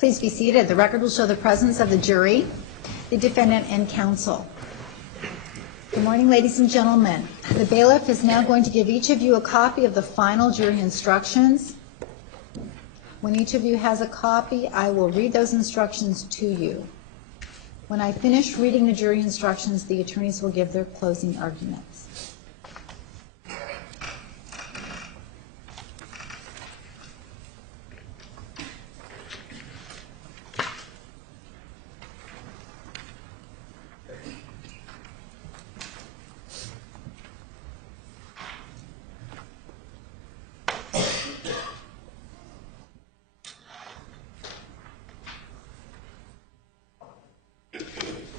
Please be seated. The record will show the presence of the jury, the defendant, and counsel. Good morning, ladies and gentlemen. The bailiff is now going to give each of you a copy of the final jury instructions. When each of you has a copy, I will read those instructions to you. When I finish reading the jury instructions, the attorneys will give their closing arguments.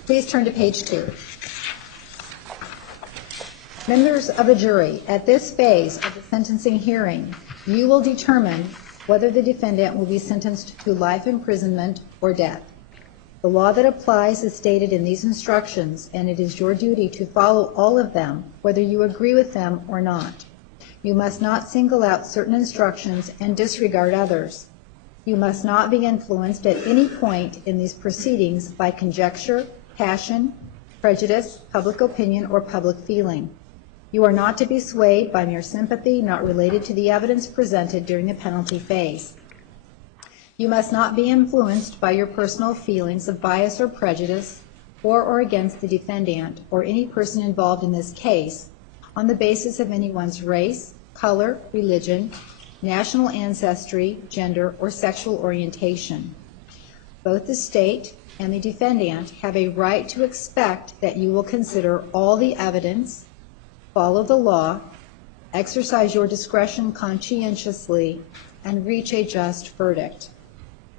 Please turn to page 2. Members of the jury, at this phase of the sentencing hearing, you will determine whether the defendant will be sentenced to life imprisonment or death. The law that applies is stated in these instructions, and it is your duty to follow all of them, whether you agree with them or not. You must not single out certain instructions and disregard others. You must not be influenced at any point in these proceedings by conjecture, passion, prejudice, public opinion, or public feeling. You are not to be swayed by mere sympathy not related to the evidence presented during the penalty phase. You must not be influenced by your personal feelings of bias or prejudice for or against the defendant or any person involved in this case on the basis of anyone's race, color, religion, national ancestry, gender, or sexual orientation. Both the state and the defendant have a right to expect that you will consider all the evidence, follow the law, exercise your discretion conscientiously, and reach a just verdict.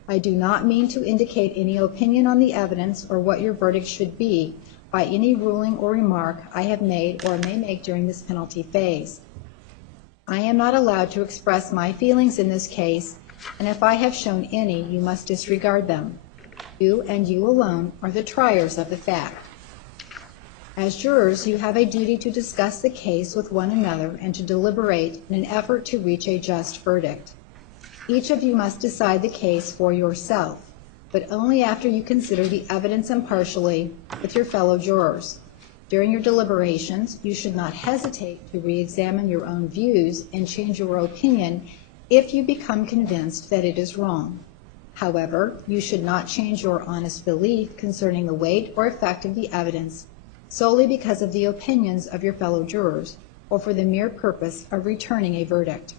I do not mean to indicate any opinion on the evidence or what your verdict should be by any ruling or remark I have made or may make during this penalty phase. I am not allowed to express my feelings in this case, and if I have shown any, you must disregard them. You and you alone are the triers of the fact. As jurors, you have a duty to discuss the case with one another and to deliberate in an effort to reach a just verdict. Each of you must decide the case for yourself, but only after you consider the evidence impartially with your fellow jurors. During your deliberations, you should not hesitate to re-examine your own views and change your opinion if you become convinced that it is wrong. However, you should not change your honest belief concerning the weight or effect of the evidence solely because of the opinions of your fellow jurors or for the mere purpose of returning a verdict.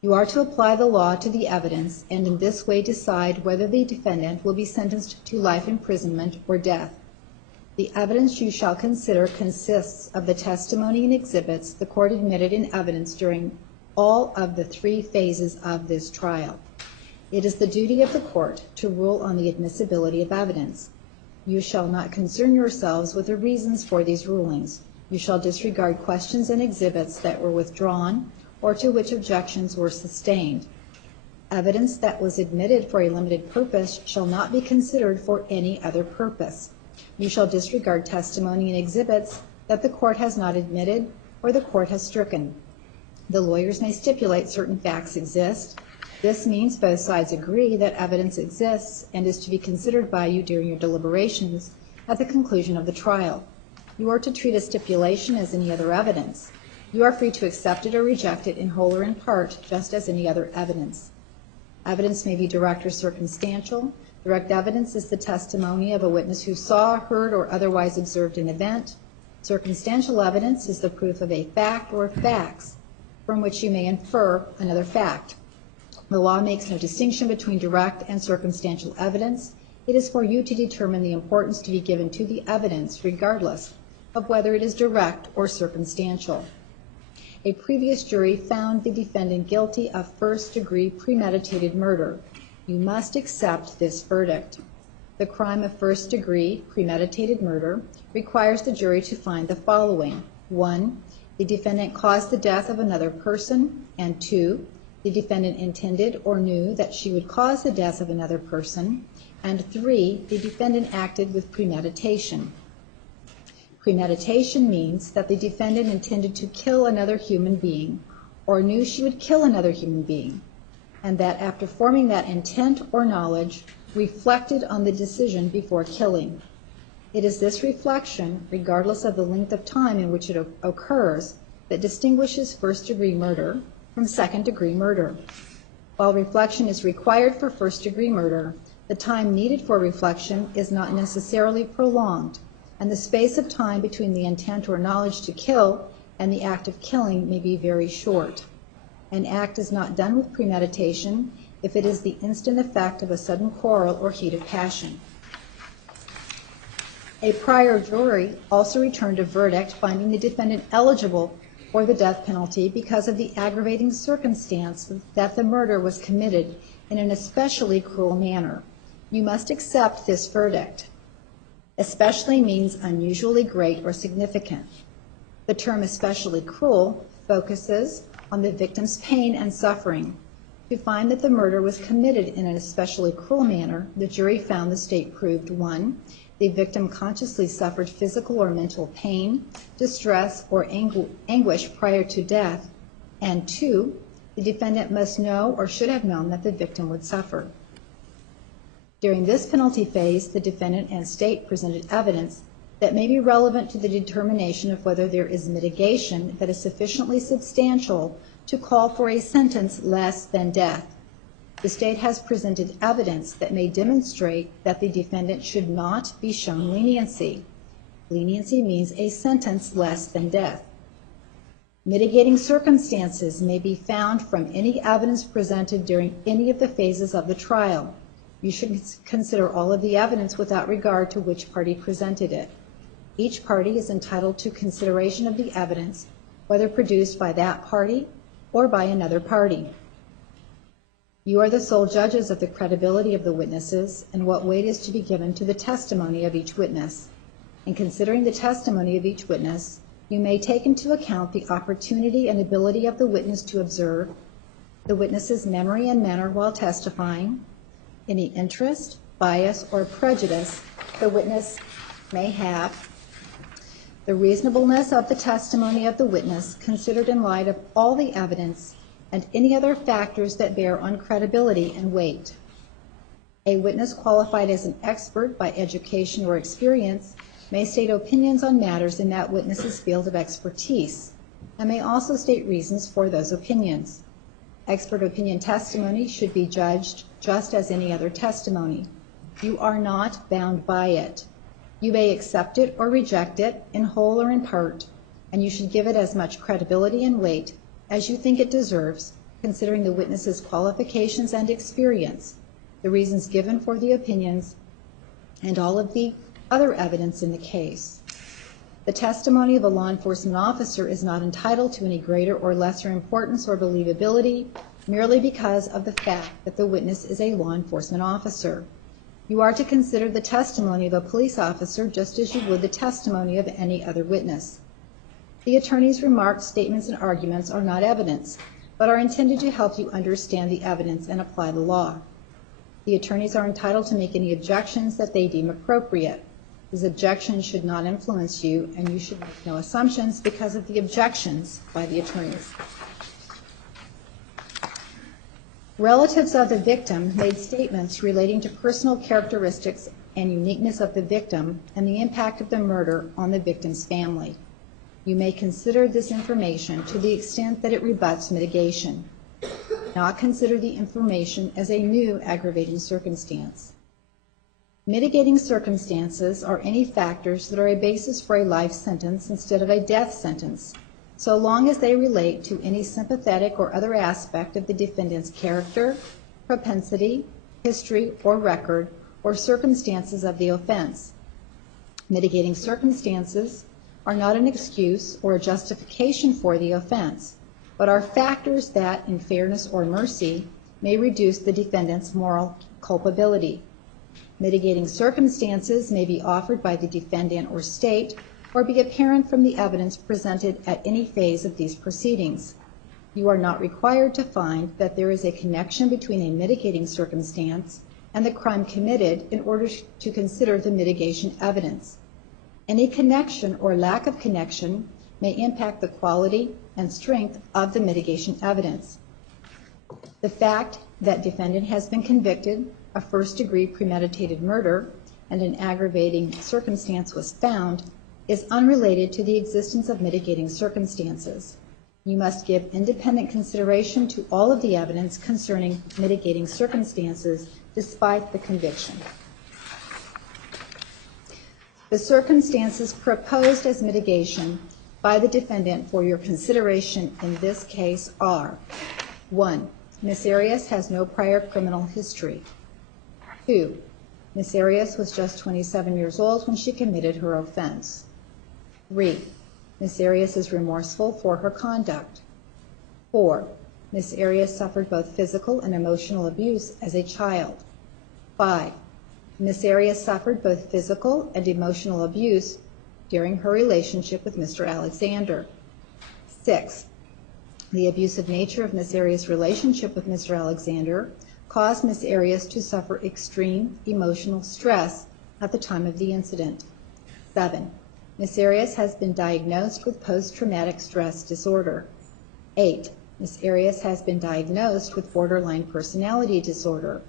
You are to apply the law to the evidence and in this way decide whether the defendant will be sentenced to life imprisonment or death. The evidence you shall consider consists of the testimony and exhibits the court admitted in evidence during all of the 3 phases of this trial. It is the duty of the court to rule on the admissibility of evidence. You shall not concern yourselves with the reasons for these rulings. You shall disregard questions and exhibits that were withdrawn or to which objections were sustained. Evidence that was admitted for a limited purpose shall not be considered for any other purpose. You shall disregard testimony and exhibits that the court has not admitted or the court has stricken. The lawyers may stipulate certain facts exist. This means both sides agree that evidence exists and is to be considered by you during your deliberations at the conclusion of the trial. You are to treat a stipulation as any other evidence. You are free to accept it or reject it in whole or in part, just as any other evidence. Evidence may be direct or circumstantial. Direct evidence is the testimony of a witness who saw, heard, or otherwise observed an event. Circumstantial evidence is the proof of a fact or facts from which you may infer another fact. The law makes no distinction between direct and circumstantial evidence. It is for you to determine the importance to be given to the evidence, regardless of whether it is direct or circumstantial. A previous jury found the defendant guilty of first-degree premeditated murder. You must accept this verdict. The crime of first-degree premeditated murder requires the jury to find the following. 1, the defendant caused the death of another person, and 2, the defendant intended or knew that she would cause the death of another person, and 3, the defendant acted with premeditation. Premeditation means that the defendant intended to kill another human being or knew she would kill another human being. and that after forming that intent or knowledge, reflected on the decision before killing. It is this reflection, regardless of the length of time in which it occurs, that distinguishes first-degree murder from second-degree murder. While reflection is required for first-degree murder, the time needed for reflection is not necessarily prolonged, and the space of time between the intent or knowledge to kill and the act of killing may be very short. An act is not done with premeditation if it is the instant effect of a sudden quarrel or heat of passion. A prior jury also returned a verdict finding the defendant eligible for the death penalty because of the aggravating circumstance that the murder was committed in an especially cruel manner. You must accept this verdict. Especially means unusually great or significant. The term especially cruel focuses on the victim's pain and suffering. To find that the murder was committed in an especially cruel manner, the jury found the state proved 1, the victim consciously suffered physical or mental pain, distress, or anguish prior to death, and 2, the defendant must know or should have known that the victim would suffer. During this penalty phase, the defendant and state presented evidence that may be relevant to the determination of whether there is mitigation that is sufficiently substantial to call for a sentence less than death. The state has presented evidence that may demonstrate that the defendant should not be shown leniency. Leniency means a sentence less than death. Mitigating circumstances may be found from any evidence presented during any of the phases of the trial. You should consider all of the evidence without regard to which party presented it. Each party is entitled to consideration of the evidence, whether produced by that party or by another party. You are the sole judges of the credibility of the witnesses and what weight is to be given to the testimony of each witness. In considering the testimony of each witness, you may take into account the opportunity and ability of the witness to observe, the witness's memory and manner while testifying, any interest, bias, or prejudice the witness may have, the reasonableness of the testimony of the witness considered in light of all the evidence, and any other factors that bear on credibility and weight. A witness qualified as an expert by education or experience may state opinions on matters in that witness's field of expertise, and may also state reasons for those opinions. Expert opinion testimony should be judged just as any other testimony. You are not bound by it. You may accept it or reject it in whole or in part, and you should give it as much credibility and weight as you think it deserves, considering the witness's qualifications and experience, the reasons given for the opinions, and all of the other evidence in the case. The testimony of a law enforcement officer is not entitled to any greater or lesser importance or believability merely because of the fact that the witness is a law enforcement officer. You are to consider the testimony of a police officer just as you would the testimony of any other witness. The attorney's remarks, statements, and arguments are not evidence, but are intended to help you understand the evidence and apply the law. The attorneys are entitled to make any objections that they deem appropriate. These objections should not influence you, and you should make no assumptions because of the objections by the attorneys. Relatives of the victim made statements relating to personal characteristics and uniqueness of the victim and the impact of the murder on the victim's family. You may consider this information to the extent that it rebuts mitigation. Not consider the information as a new aggravating circumstance. Mitigating circumstances are any factors that are a basis for a life sentence instead of a death sentence, so long as they relate to any sympathetic or other aspect of the defendant's character, propensity, history, or record, or circumstances of the offense. Mitigating circumstances are not an excuse or a justification for the offense, but are factors that, in fairness or mercy, may reduce the defendant's moral culpability. Mitigating circumstances may be offered by the defendant or state, or be apparent from the evidence presented at any phase of these proceedings. You are not required to find that there is a connection between a mitigating circumstance and the crime committed in order to consider the mitigation evidence. Any connection or lack of connection may impact the quality and strength of the mitigation evidence. The fact that defendant has been convicted of first-degree premeditated murder and an aggravating circumstance was found is unrelated to the existence of mitigating circumstances. You must give independent consideration to all of the evidence concerning mitigating circumstances despite the conviction. The circumstances proposed as mitigation by the defendant for your consideration in this case are: 1. Ms. Arias has no prior criminal history. 2. Ms. Arias was just 27 years old when she committed her offense. 3. Ms. Arias is remorseful for her conduct. 4. Ms. Arias suffered both physical and emotional abuse as a child. 5. Ms. Arias suffered both physical and emotional abuse during her relationship with Mr. Alexander. 6. The abusive nature of Ms. Arias' relationship with Mr. Alexander caused Ms. Arias to suffer extreme emotional stress at the time of the incident. 7. Ms. Arias has been diagnosed with post-traumatic stress disorder. 8. Ms. Arias has been diagnosed with borderline personality disorder.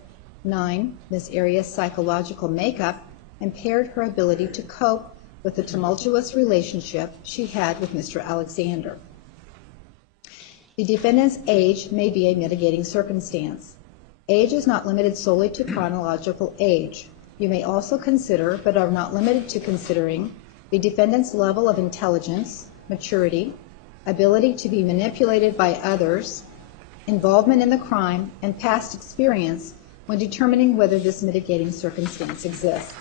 9. Ms. Arias' psychological makeup impaired her ability to cope with the tumultuous relationship she had with Mr. Alexander. The defendant's age may be a mitigating circumstance. Age is not limited solely to chronological age. You may also consider, but are not limited to considering, the defendant's level of intelligence, maturity, ability to be manipulated by others, involvement in the crime, and past experience when determining whether this mitigating circumstance exists.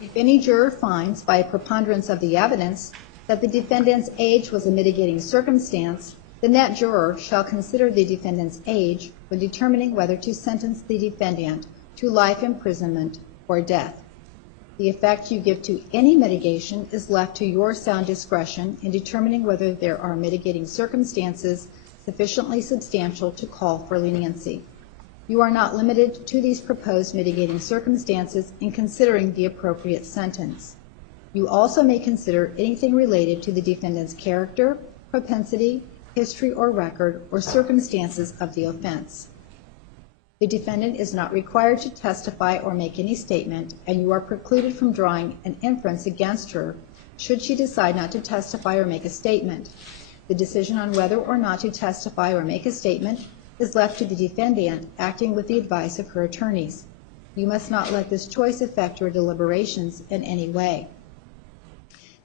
If any juror finds by a preponderance of the evidence that the defendant's age was a mitigating circumstance, then that juror shall consider the defendant's age when determining whether to sentence the defendant to life imprisonment or death. The effect you give to any mitigation is left to your sound discretion in determining whether there are mitigating circumstances sufficiently substantial to call for leniency. You are not limited to these proposed mitigating circumstances in considering the appropriate sentence. You also may consider anything related to the defendant's character, propensity, history or record, or circumstances of the offense. The defendant is not required to testify or make any statement, and you are precluded from drawing an inference against her should she decide not to testify or make a statement. The decision on whether or not to testify or make a statement is left to the defendant acting with the advice of her attorneys. You must not let this choice affect your deliberations in any way.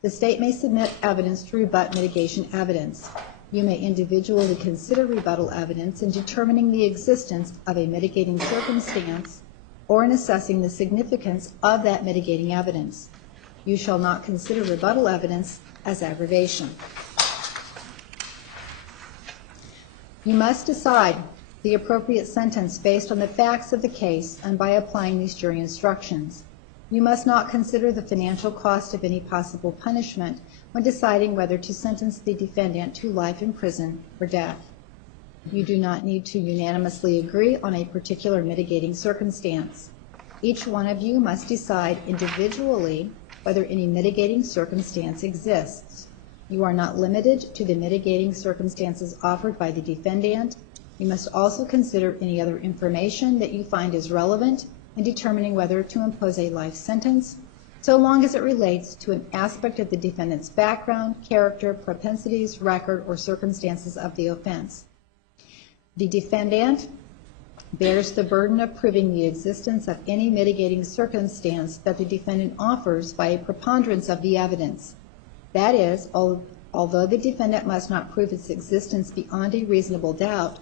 The state may submit evidence to rebut mitigation evidence. You may individually consider rebuttal evidence in determining the existence of a mitigating circumstance or in assessing the significance of that mitigating evidence. You shall not consider rebuttal evidence as aggravation. You must decide the appropriate sentence based on the facts of the case and by applying these jury instructions. You must not consider the financial cost of any possible punishment when deciding whether to sentence the defendant to life in prison or death. You do not need to unanimously agree on a particular mitigating circumstance. Each one of you must decide individually whether any mitigating circumstance exists. You are not limited to the mitigating circumstances offered by the defendant. You must also consider any other information that you find is relevant in determining whether to impose a life sentence, so long as it relates to an aspect of the defendant's background, character, propensities, record, or circumstances of the offense. The defendant bears the burden of proving the existence of any mitigating circumstance that the defendant offers by a preponderance of the evidence. That is, although the defendant must not prove its existence beyond a reasonable doubt,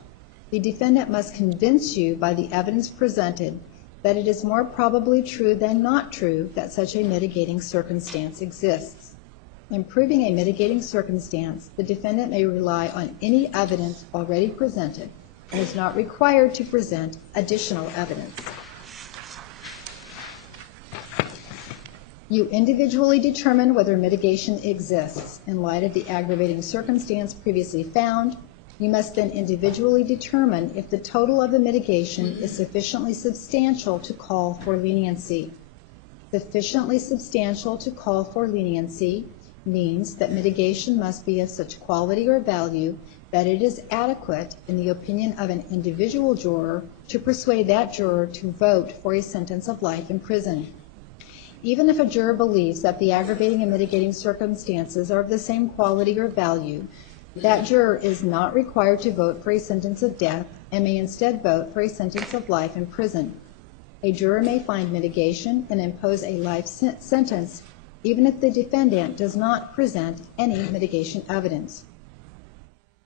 the defendant must convince you by the evidence presented that it is more probably true than not true that such a mitigating circumstance exists. In proving a mitigating circumstance, the defendant may rely on any evidence already presented and is not required to present additional evidence. You individually determine whether mitigation exists. In light of the aggravating circumstance previously found, you must then individually determine if the total of the mitigation is sufficiently substantial to call for leniency. Sufficiently substantial to call for leniency means that mitigation must be of such quality or value that it is adequate, in the opinion of an individual juror, to persuade that juror to vote for a sentence of life in prison. Even if a juror believes that the aggravating and mitigating circumstances are of the same quality or value, that juror is not required to vote for a sentence of death and may instead vote for a sentence of life in prison. A juror may find mitigation and impose a life sentence even if the defendant does not present any mitigation evidence.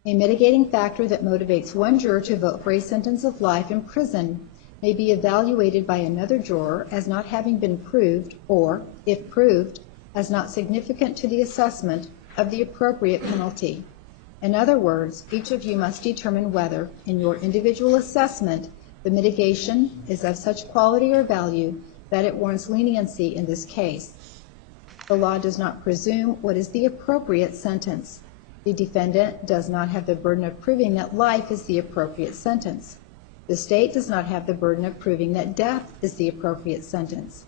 A mitigating factor that motivates one juror to vote for a sentence of life in prison may be evaluated by another juror as not having been proved, or, if proved, as not significant to the assessment of the appropriate penalty. In other words, each of you must determine whether, in your individual assessment, the mitigation is of such quality or value that it warrants leniency in this case. The law does not presume what is the appropriate sentence. The defendant does not have the burden of proving that life is the appropriate sentence. The state does not have the burden of proving that death is the appropriate sentence.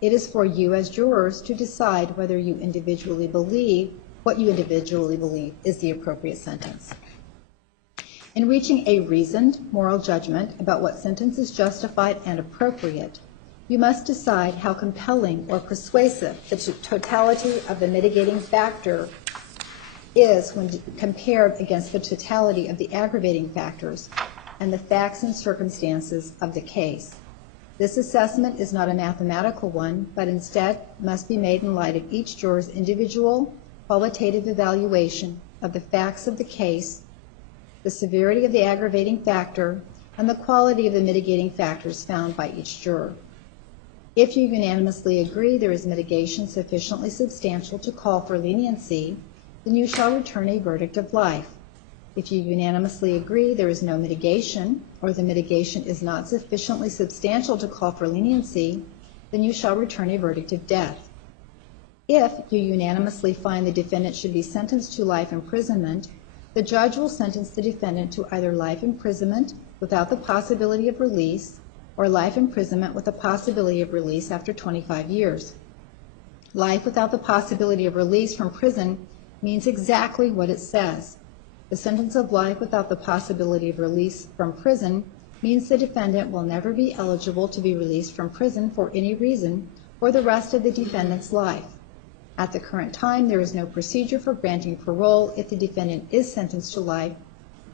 It is for you as jurors to decide whether you individually believe what you individually believe is the appropriate sentence. In reaching a reasoned moral judgment about what sentence is justified and appropriate, you must decide how compelling or persuasive the totality of the mitigating factor is when compared against the totality of the aggravating factors and the facts and circumstances of the case. This assessment is not a mathematical one, but instead must be made in light of each juror's individual qualitative evaluation of the facts of the case, the severity of the aggravating factor, and the quality of the mitigating factors found by each juror. If you unanimously agree there is mitigation sufficiently substantial to call for leniency, then you shall return a verdict of life. If you unanimously agree there is no mitigation, or the mitigation is not sufficiently substantial to call for leniency, then you shall return a verdict of death. If you unanimously find the defendant should be sentenced to life imprisonment, the judge will sentence the defendant to either life imprisonment without the possibility of release, or life imprisonment with the possibility of release after 25 years. Life without the possibility of release from prison means exactly what it says. The sentence of life without the possibility of release from prison means the defendant will never be eligible to be released from prison for any reason for the rest of the defendant's life. At the current time, there is no procedure for granting parole if the defendant is sentenced to life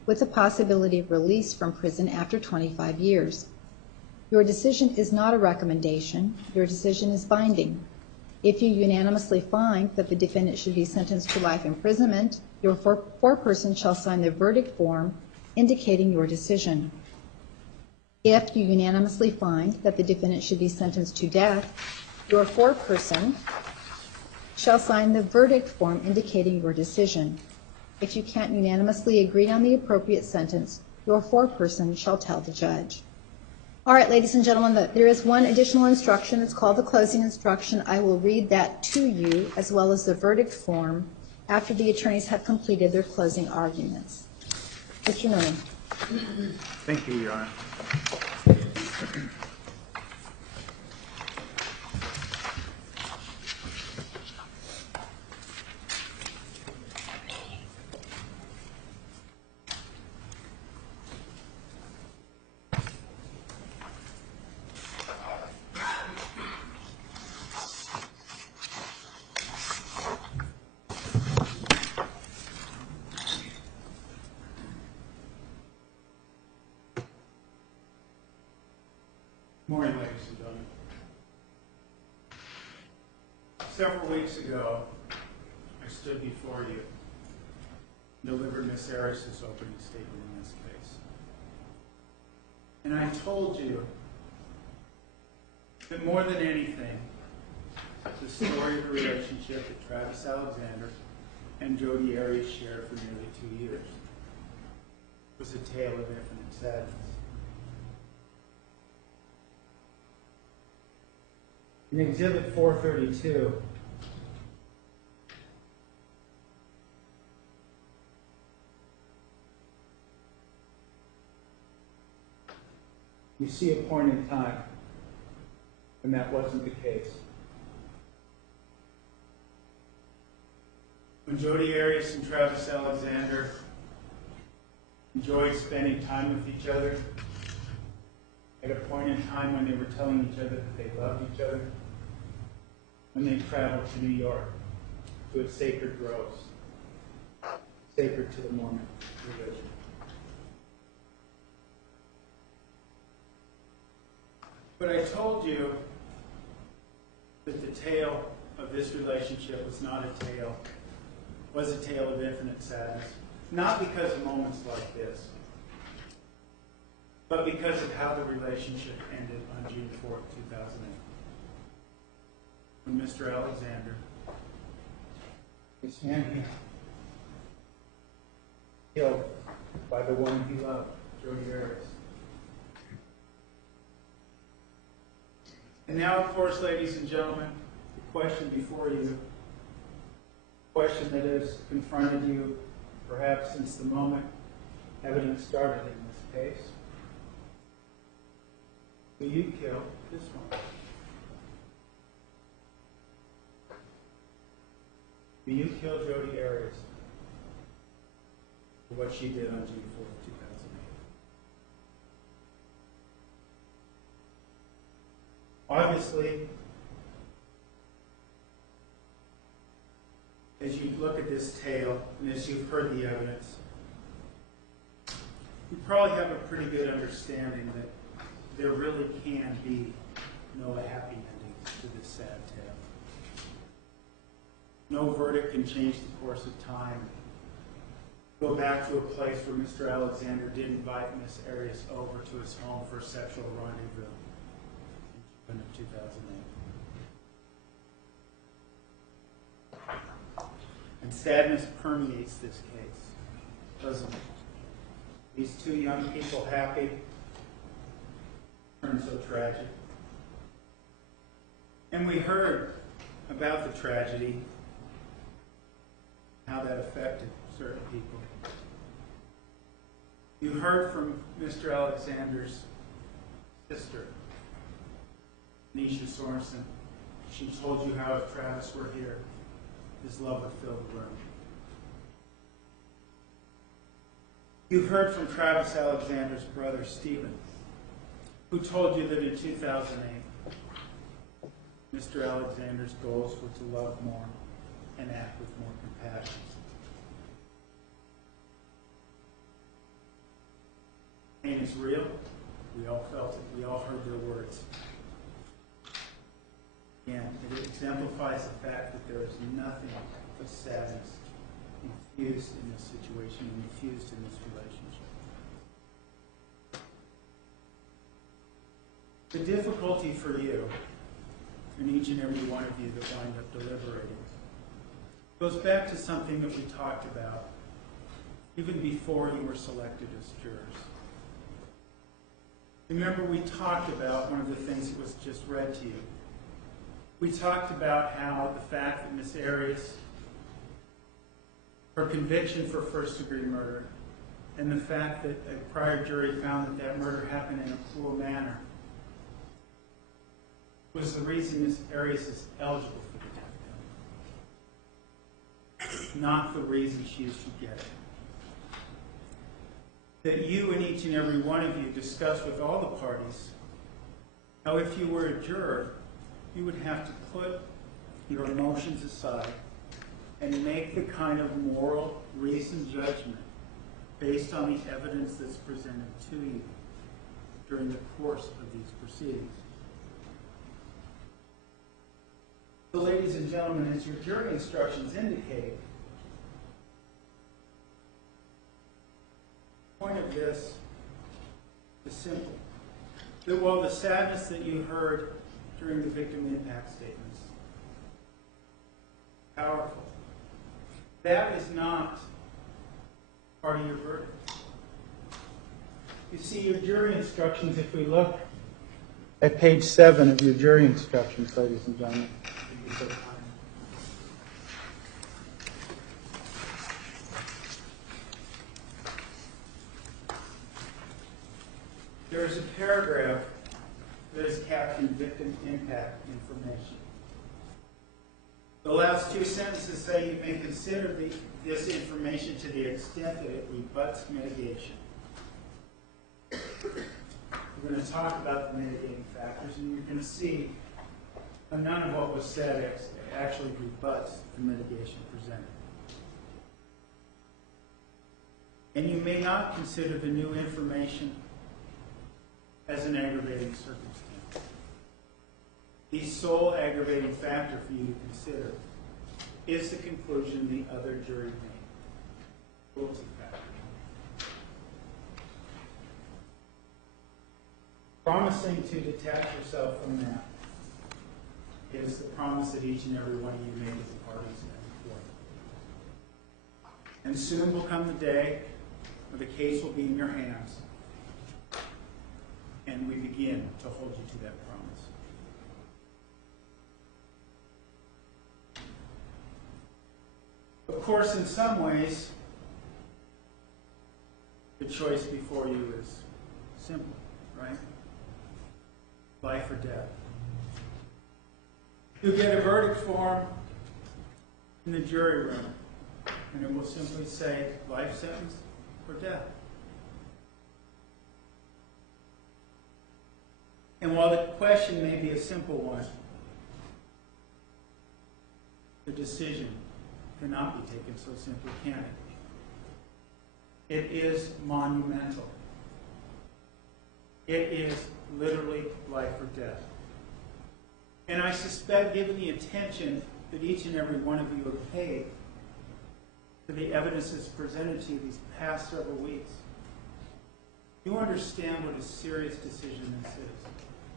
with the possibility of release from prison after 25 years. Your decision is not a recommendation. Your decision is binding. If you unanimously find that the defendant should be sentenced to life imprisonment, your foreperson shall sign the verdict form indicating your decision. If you unanimously find that the defendant should be sentenced to death, your foreperson shall sign the verdict form indicating your decision. If you can't unanimously agree on the appropriate sentence, your foreperson shall tell the judge. All right, ladies and gentlemen, there is one additional instruction. It's called the closing instruction. I will read that to you, as well as the verdict form, after the attorneys have completed their closing arguments. Mr. Noonan. Thank you, Your Honor. Morning, ladies and gentlemen. Several weeks ago, I stood before you and delivered Ms. Arias' opening statement in this case. And I told you that more than anything, the story of the relationship that Travis Alexander and Jodi Arias shared for nearly 2 years was a tale of infinite sadness. In Exhibit 432, you see a point in time when that wasn't the case. When Jodi Arias and Travis Alexander enjoyed spending time with each other, at a point in time when they were telling each other that they loved each other, when they traveled to New York, to its sacred groves, sacred to the Mormon religion. But I told you that the tale of this relationship was a tale of infinite sadness, not because of moments like this, but because of how the relationship ended on June 4th, 2008, when Mr. Alexander was killed by the woman he loved, Jodi Arias. And now, of course, ladies and gentlemen, the question before you, the question that has confronted you perhaps since the moment evidence started in this case. Will you kill this one? Will you kill Jodi Arias for what she did on June 4th, 2008? Obviously, as you look at this tale and as you've heard the evidence, you probably have a pretty good understanding that there really can be no happy ending to this sad tale. No verdict can change the course of time. Go back to a place where Mr. Alexander did invite Miss Arias over to his home for a sexual rendezvous in June of 2008. And sadness permeates this case, doesn't it? These two young people happy turned so tragic. And we heard about the tragedy, how that affected certain people. You heard from Mr. Alexander's sister, Nisha Sorensen. She told you how if Travis were here, his love would fill the room. You heard from Travis Alexander's brother, Stephen, who told you that in 2008, Mr. Alexander's goals were to love more and act with more compassion. Pain is real. We all felt it. We all heard their words. And it exemplifies the fact that there is nothing but sadness infused in this situation and infused in this relationship. The difficulty for you, and each and every one of you that wind up deliberating, goes back to something that we talked about even before you were selected as jurors. Remember, we talked about one of the things that was just read to you. We talked about how the fact that Miss Arias, her conviction for first-degree murder, and the fact that a prior jury found that that murder happened in a cruel manner was the reason Miss Arias is eligible for the death penalty, not the reason she is to get it. That you and each and every one of you discussed with all the parties how if you were a juror, you would have to put your emotions aside and make the kind of moral, reasoned judgment based on the evidence that's presented to you during the course of these proceedings. So, ladies and gentlemen, as your jury instructions indicate, the point of this is simple. That while the sadness that you heard during the victim impact statements, powerful, that is not part of your verdict. You see, your jury instructions, if we look at page 7 of your jury instructions, ladies and gentlemen. There is a paragraph that is captioned victim impact information. The last two sentences say you may consider this information to the extent that it rebuts mitigation. We're going to talk about the mitigating factors, and you're going to see none of what was said actually rebuts the mitigation presented. And you may not consider the new information as an aggravating circumstance. The sole aggravating factor for you to consider is the conclusion the other jury made. Cruelty factor. Promising to detach yourself from that is the promise that each and every one of you made to the parties in court. And soon will come the day where the case will be in your hands, and we begin to hold you to that promise. Of course, in some ways, the choice before you is simple, right? Life or death. You'll get a verdict form in the jury room, and it will simply say life sentence or death. And while the question may be a simple one, the decision cannot be taken so simply, can it? It is monumental. It is literally life or death. And I suspect, given the attention that each and every one of you have paid to the evidence that's presented to you these past several weeks, you understand what a serious decision this is.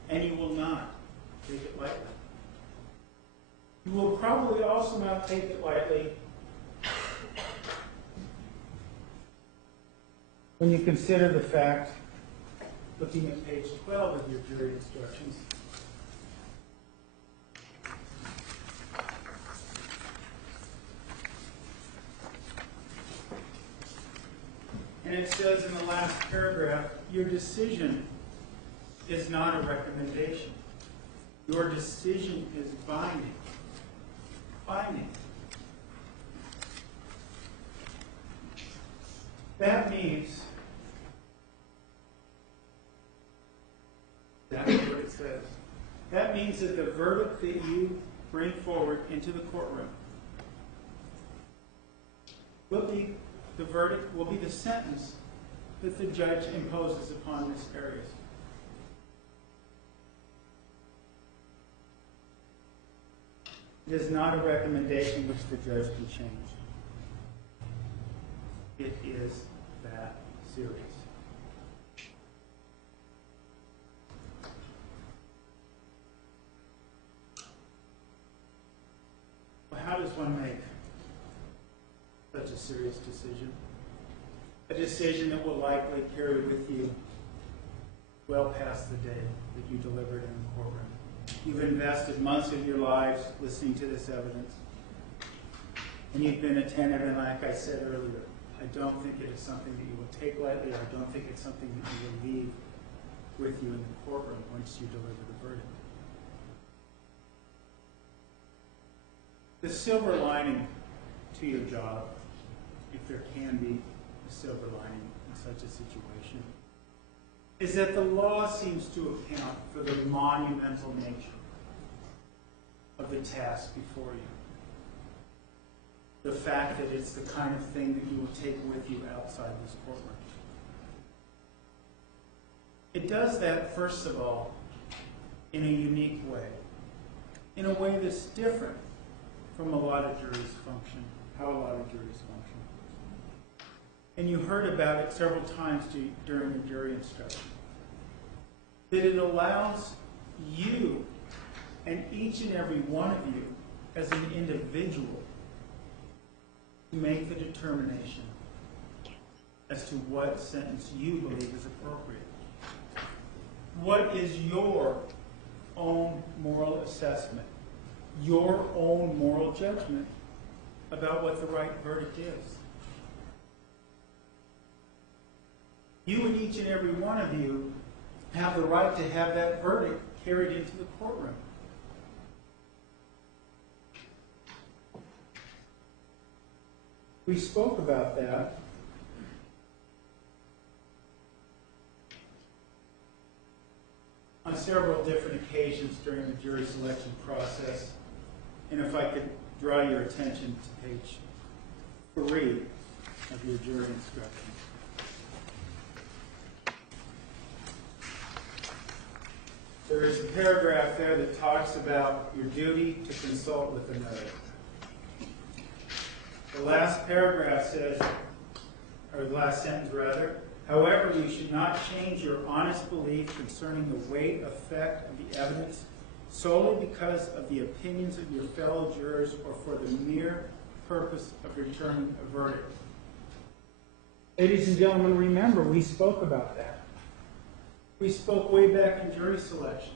And you will not take it lightly. You will probably also not take it lightly when you consider the fact, looking at page 12 of your jury instructions, and it says in the last paragraph, your decision is not a recommendation. Your decision is binding. Binding. That means, that's what it says. That means that the verdict that you bring forward into the courtroom will be the verdict, will be the sentence that the judge imposes upon Ms. Arias. It is not a recommendation which the judge can change. It is that serious. Well, how does one make such a serious decision? A decision that will likely carry with you well past the day that you deliver it in the courtroom. You've invested months of your lives listening to this evidence, and you've been attentive, and like I said earlier, I don't think it is something that you will take lightly, or I don't think it's something that you will leave with you in the courtroom once you deliver the verdict. The silver lining to your job, if there can be a silver lining in such a situation, is that the law seems to account for the monumental nature of the task before you. The fact that it's the kind of thing that you will take with you outside this courtroom. It does that, first of all, in a unique way. In a way that's different from a lot of juries function, how a lot of juries function. And you heard about it several times during the jury instruction. That it allows you and each and every one of you as an individual to make the determination as to what sentence you believe is appropriate. What is your own moral assessment, your own moral judgment about what the right verdict is? You and each and every one of you have the right to have that verdict carried into the courtroom. We spoke about that. On several different occasions during the jury selection process. And if I could draw your attention to page 3 of your jury instructions. There is a paragraph there that talks about your duty to consult with another. The last paragraph says, or the last sentence rather, however, you should not change your honest belief concerning the weight effect of the evidence solely because of the opinions of your fellow jurors or for the mere purpose of returning a verdict. Ladies and gentlemen, remember, we spoke about that. We spoke way back in jury selection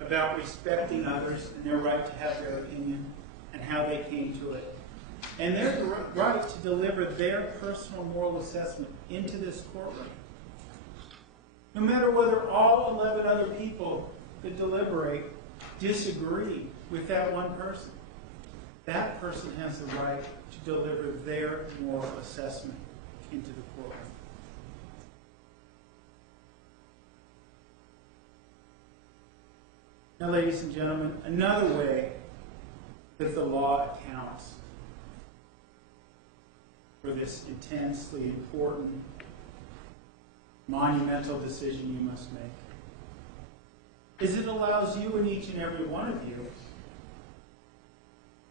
about respecting others and their right to have their opinion and how they came to it. And their right to deliver their personal moral assessment into this courtroom. No matter whether all 11 other people that deliberate disagree with that one person, that person has the right to deliver their moral assessment into the courtroom. Now, ladies and gentlemen, another way that the law accounts for this intensely important, monumental decision you must make is it allows you and each and every one of you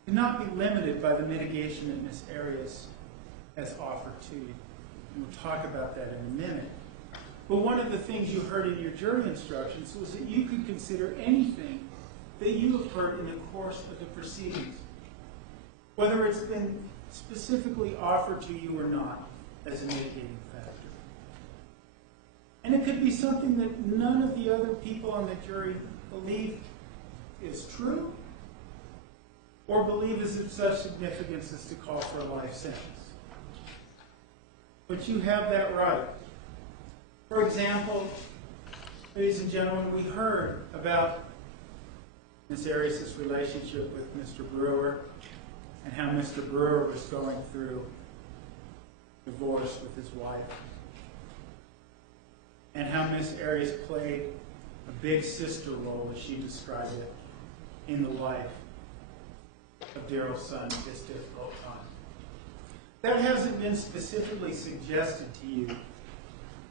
to not be limited by the mitigation that Ms. Arias has offered to you. And we'll talk about that in a minute. But one of the things you heard in your jury instructions was that you could consider anything that you have heard in the course of the proceedings, whether it's been specifically offered to you or not, as a mitigating factor. And it could be something that none of the other people on the jury believe is true or believe is of such significance as to call for a life sentence. But you have that right. For example, ladies and gentlemen, we heard about Ms. Arias' relationship with Mr. Brewer and how Mr. Brewer was going through divorce with his wife, and how Ms. Arias played a big sister role, as she described it, in the life of Daryl's son at this difficult time. That hasn't been specifically suggested to you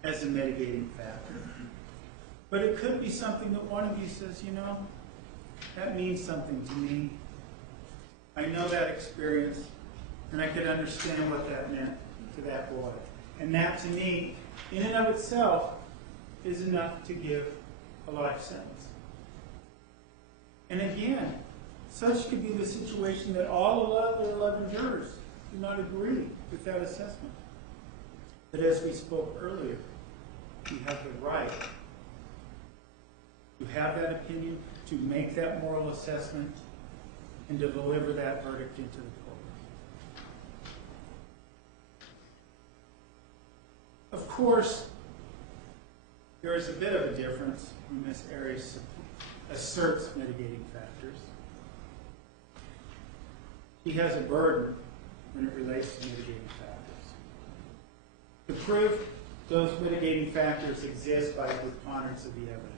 as a mitigating factor, but it could be something that one of you says, you know, that means something to me. I know that experience, and I could understand what that meant to that boy. And that, to me, in and of itself, is enough to give a life sentence. And again, such could be the situation that all 11 jurors do not agree with that assessment. But as we spoke earlier, you have the right to have that opinion, to make that moral assessment, and to deliver that verdict into the court. Of course, there is a bit of a difference when Ms. Arias asserts mitigating factors. She has a burden when it relates to mitigating factors. To prove those mitigating factors exist by a preponderance of the evidence.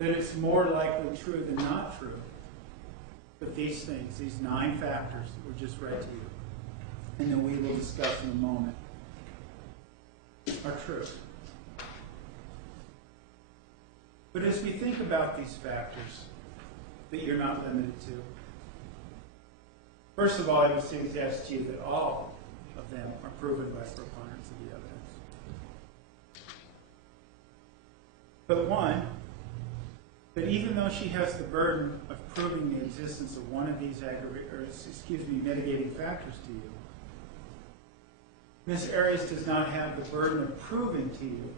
That it's more likely true than not true that these things, these 9 factors that were just read to you, and that we will discuss in a moment, are true. But as we think about these factors that you're not limited to, first of all, I would suggest to you that all of them are proven by preponderance of the evidence. But one, that even though she has the burden of proving the existence of one of these mitigating factors to you, Ms. Arias does not have the burden of proving to you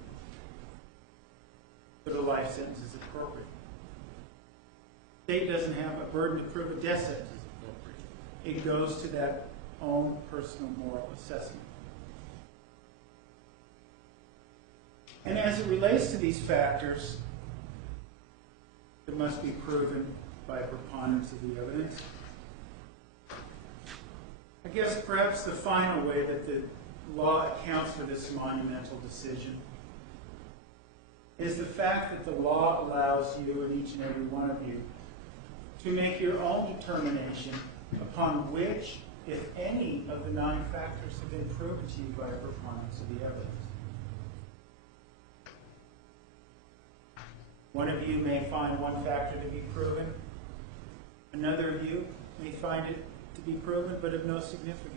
that a life sentence is appropriate. The state doesn't have a burden to prove a death sentence is appropriate. It goes to that own personal moral assessment. And as it relates to these factors that must be proven by a preponderance of the evidence, I guess perhaps the final way that the law accounts for this monumental decision is the fact that the law allows you and each and every one of you to make your own determination upon which, if any, of the 9 factors have been proven to you by a preponderance of the evidence. One of you may find one factor to be proven. Another of you may find it to be proven, but of no significance.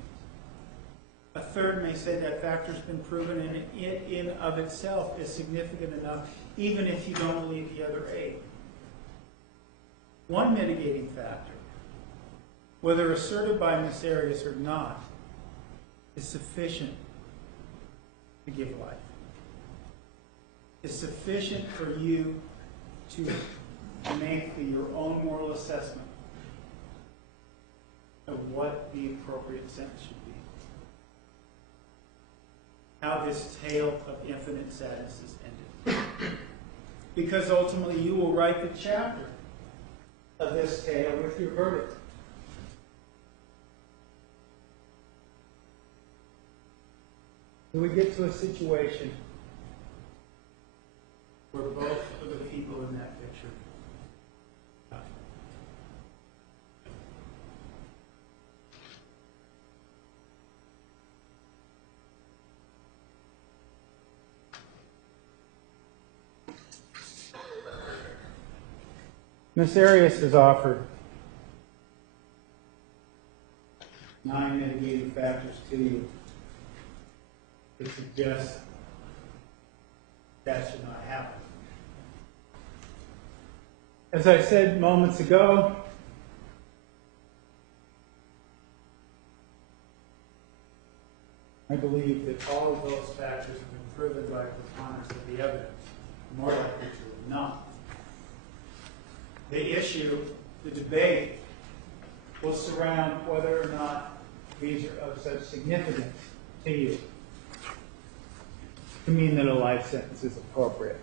A third may say that factor's been proven and it in of itself is significant enough, even if you don't believe the other 8. One mitigating factor, whether asserted by Miss Arias or not, is sufficient to give life. Is sufficient for you to make your own moral assessment of what the appropriate sentence should be. How this tale of infinite sadness is ended. Because ultimately you will write the chapter of this tale with your verdict. Do we get to a situation where both of the people in that picture die? Miss Arias has offered 9 mitigating factors to you that suggest that should not happen. As I said moments ago, I believe that all of those factors have been proven by preponderance of the evidence, more likely to not. The issue, the debate, will surround whether or not these are of such significance to you to mean that a life sentence is appropriate.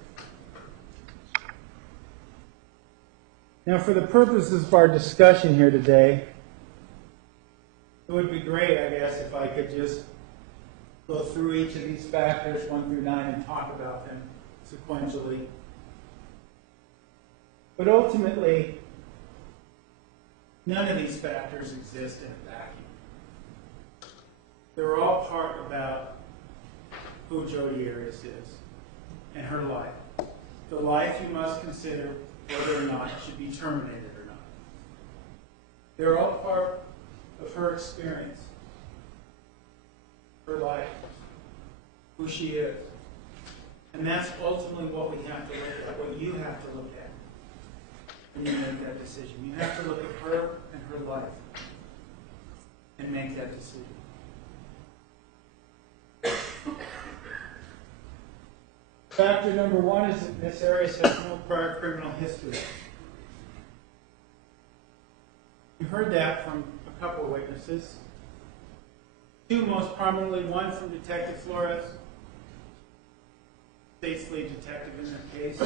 Now, for the purposes of our discussion here today, it would be great, I guess, if I could just go through each of these factors, 1 through 9, and talk about them sequentially. But ultimately, none of these factors exist in a vacuum. They're all part about who Jodi Arias is and her life. The life you must consider whether or not it should be terminated or not. They're all part of her experience, her life, who she is. And that's ultimately what we have to look at, what you have to look at when you make that decision. You have to look at her and her life and make that decision. Factor number 1 is that Miss Arias has no prior criminal history. You heard that from a couple of witnesses. 2 most prominently, one from Detective Flores, state's lead detective in the case,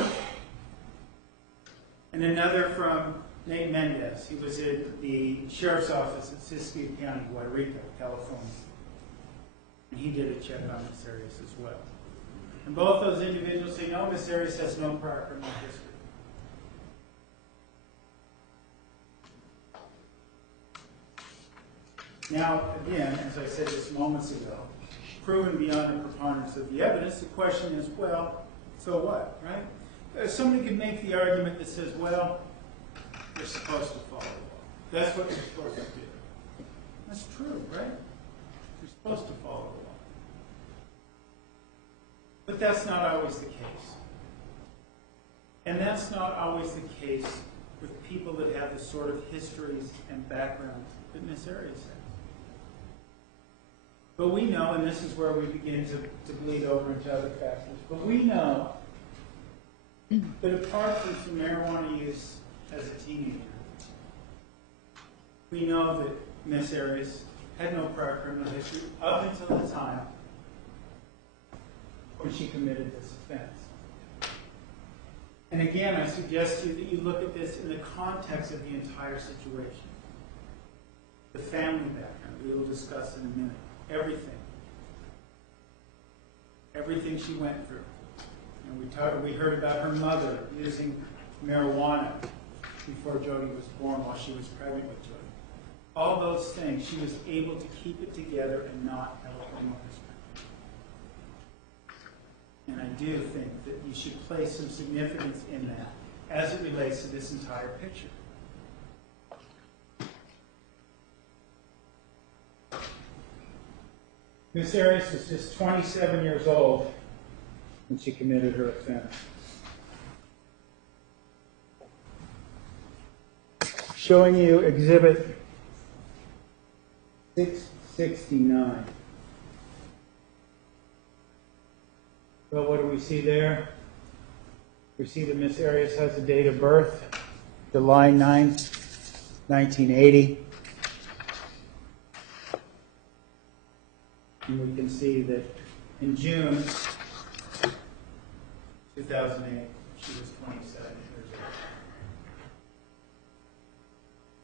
and another from Nate Mendez. He was in the sheriff's office in Siskiyou County, Puerto Rico, California. And he did a check on Miss Arias as well. And both those individuals say, no, Miss Arias has no prior criminal history. Now, again, as I said just moments ago, proven beyond the preponderance of the evidence, the question is, well, so what, right? Somebody could make the argument that says, well, you're supposed to follow the law. That's what you're supposed to do. That's true, right? You're supposed to follow the law. But that's not always the case. And that's not always the case with people that have the sort of histories and backgrounds that Miss Arias has. But we know, and this is where we begin to bleed over into other factors, but we know that apart from some marijuana use as a teenager, we know that Miss Arias had no prior criminal history up until the time when she committed this offense. And again, I suggest to you that you look at this in the context of the entire situation. the family background. We will discuss in a minute. Everything. Everything she went through. And we heard about her mother using marijuana before Jodi was born while she was pregnant with Jodi. All those things, she was able to keep it together and not have a criminal history. And I do think that you should place some significance in that as it relates to this entire picture. Miss Arias was just 27 years old when she committed her offense. Showing you Exhibit 669. Well, what do we see there? We see that Miss Arias has a date of birth, July 9th, 1980. And we can see that in June 2008, she was 27 years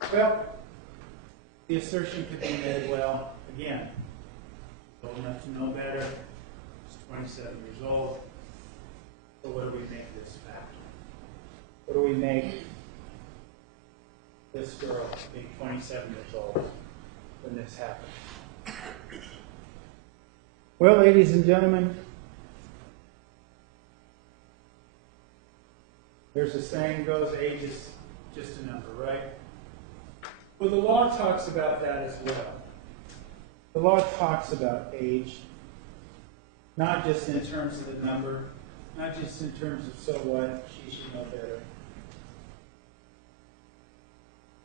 old. Well, the assertion could be made, well, again, old enough to know better, she's 27 years old, so what do we make of this fact? What do we make this girl being 27 years old when this happened? Well, ladies and gentlemen, there's a saying goes, age is just a number, right? Well, the law talks about that as well. The law talks about age, not just in terms of the number, not just in terms of so what, she should know better.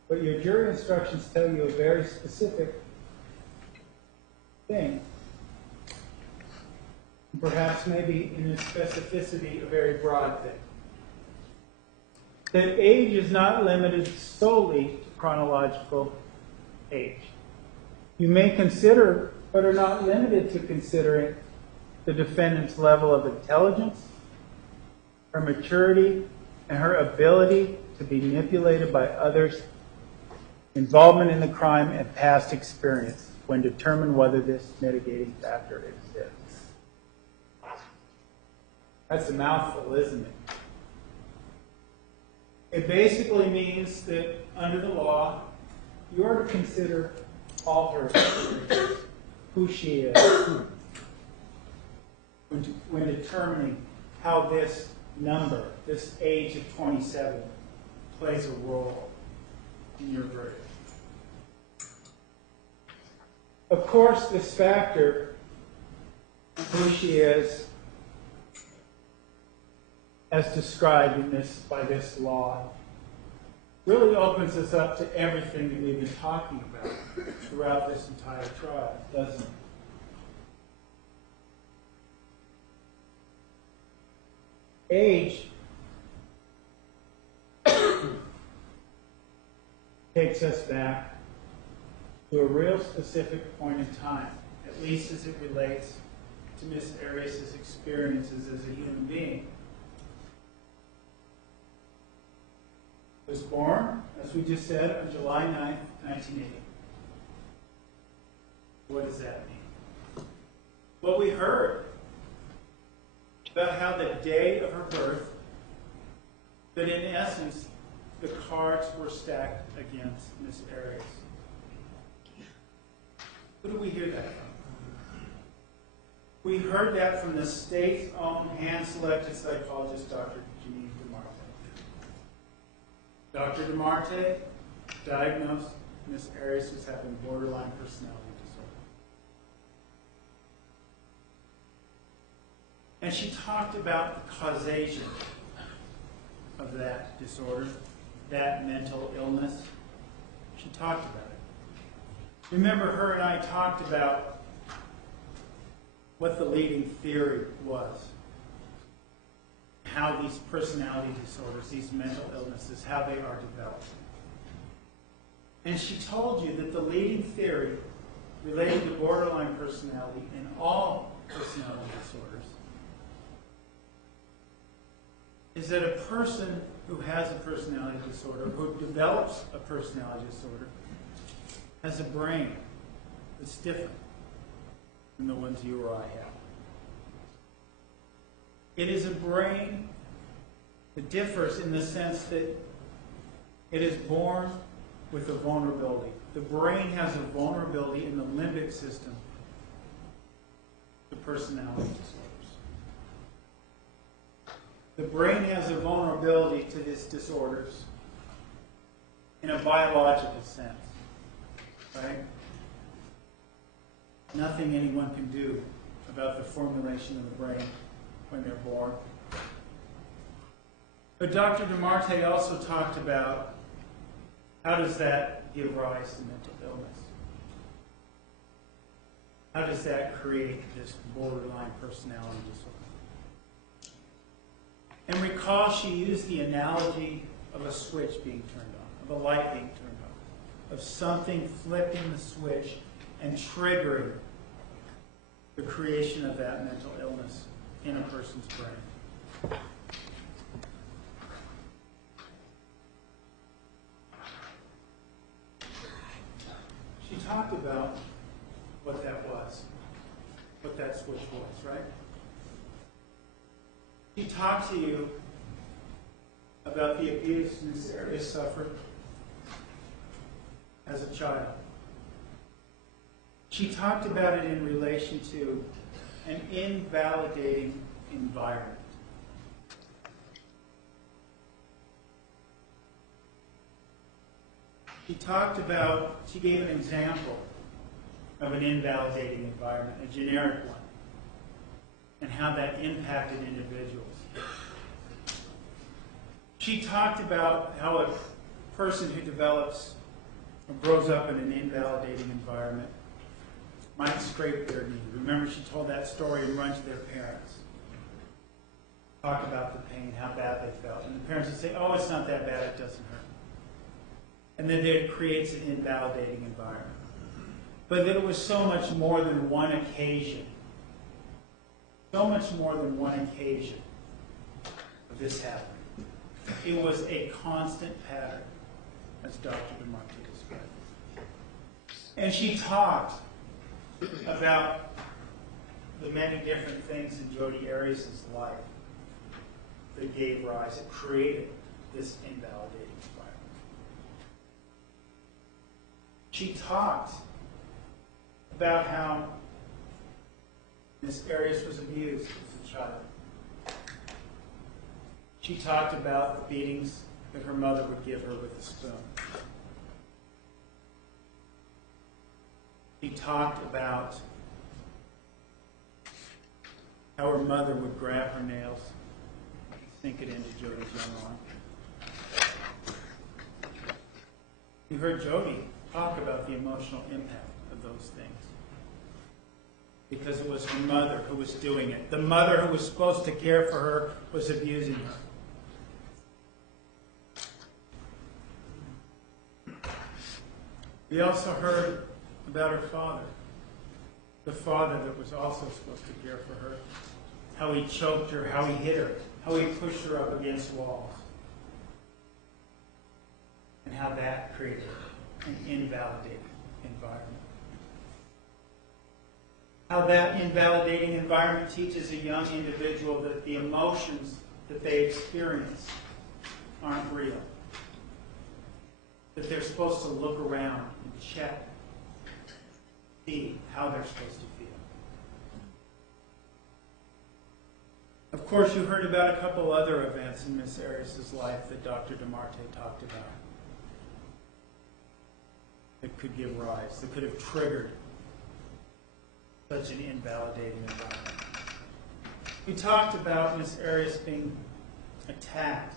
But your jury instructions tell you a very specific thing. Perhaps maybe in its specificity, a very broad thing. That age is not limited solely to chronological age. You may consider, but are not limited to considering, the defendant's level of intelligence, her maturity, and her ability to be manipulated by others, involvement in the crime, and past experience when determined whether this mitigating factor exists. That's a mouthful, isn't it? It basically means that under the law, you are to consider all her experiences, who she is, when determining how this number, this age of 27, plays a role in your verdict. Of course, this factor, who she is, as described by this law, really opens us up to everything that we've been talking about throughout this entire trial, doesn't it? Age takes us back to a real specific point in time, at least as it relates to Miss Arias' experiences as a human being. Was born, as we just said, on July 9th, 1980. What does that mean? Well, we heard about how the day of her birth, that in essence, the cards were stacked against Miss Arias. Who do we hear that from? We heard that from the state's own hand-selected psychologist, Dr. Jodi Arias. Dr. DeMarte diagnosed Miss Arias as having borderline personality disorder. And she talked about the causation of that disorder, that mental illness. She talked about it. Remember, her and I talked about what the leading theory was. How these personality disorders, these mental illnesses, how they are developed. And she told you that the leading theory related to borderline personality and all personality disorders is that a person who has a personality disorder, who develops a personality disorder, has a brain that's different than the ones you or I have. It is a brain that differs in the sense that it is born with a vulnerability. The brain has a vulnerability in the limbic system to personality disorders. The brain has a vulnerability to these disorders in a biological sense, right? Nothing anyone can do about the formulation of the brain when they're born. But Dr. DeMarte also talked about how does that give rise to mental illness? How does that create this borderline personality disorder? And recall she used the analogy of a switch being turned on, of a light being turned on, of something flipping the switch and triggering the creation of that mental illness in a person's brain. She talked about what that was, what that switch was, right? She talked to you about the abuse Miss Arias suffered as a child. She talked about it in relation to an invalidating environment. She gave an example of an invalidating environment, a generic one, and how that impacted individuals. She talked about how a person who develops or grows up in an invalidating environment might scrape their knee. Remember, she told that story and run to their parents. Talk about the pain, how bad they felt. And the parents would say, oh, it's not that bad, it doesn't hurt. And then it creates an invalidating environment. But that it was so much more than one occasion. So much more than one occasion of this happening. It was a constant pattern, as Dr. DeMarte described. And she talked about the many different things in Jodi Arias' life that gave rise, that created this invalidating environment. She talked about how Miss Arias was abused as a child. She talked about the beatings that her mother would give her with a spoon. She talked about how her mother would grab her nails, sink it into Jodi's young arm. You heard Jodi talk about the emotional impact of those things. Because it was her mother who was doing it. The mother who was supposed to care for her was abusing her. We also heard about her father. The father that was also supposed to care for her. How he choked her, how he hit her, how he pushed her up against walls. And how that created an invalidating environment. How that invalidating environment teaches a young individual that the emotions that they experience aren't real. That they're supposed to look around and check, see how they're supposed to feel. Of course, you heard about a couple other events in Miss Arias' life that Dr. DeMarte talked about that could give rise, that could have triggered such an invalidating environment. We talked about Miss Arias being attacked.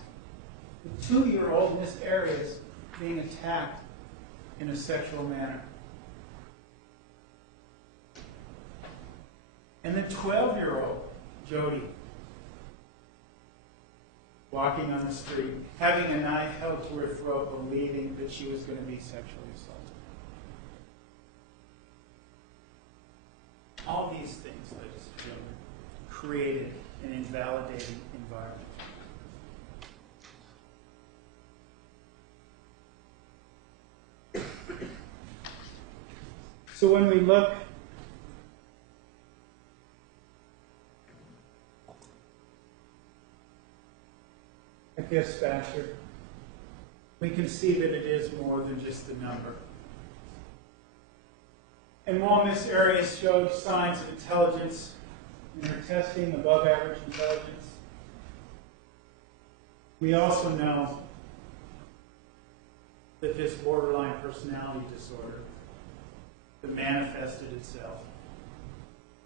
The 2-year-old Miss Arias being attacked in a sexual manner. And the 12-year-old Jodi walking on the street, having a knife held to her throat, believing that she was going to be sexually assaulted. All these things, ladies and gentlemen, created an invalidating environment. So when we look at this factor, we can see that it is more than just the number. And while Miss Arias showed signs of intelligence in her testing, above average intelligence, we also know that this borderline personality disorder that manifested itself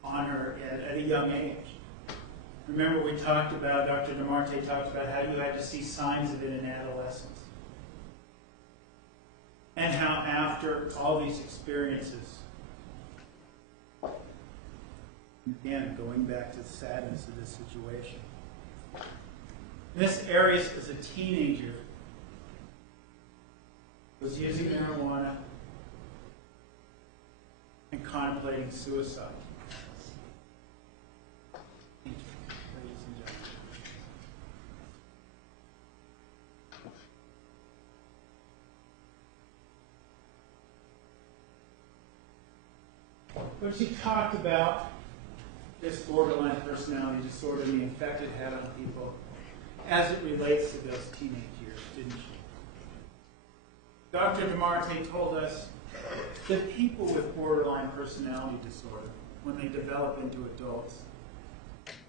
on her at a young age. Remember, we talked about, Dr. DeMarte talked about how you had to see signs of it in adolescence. And how after all these experiences, again, going back to the sadness of this situation, Miss Arias, as a teenager, was using marijuana and contemplating suicide. Thank you, ladies and gentlemen. When she talked about this borderline personality disorder and the effect it had on people as it relates to those teenage years, didn't she? Dr. DeMarte told us that people with borderline personality disorder, when they develop into adults,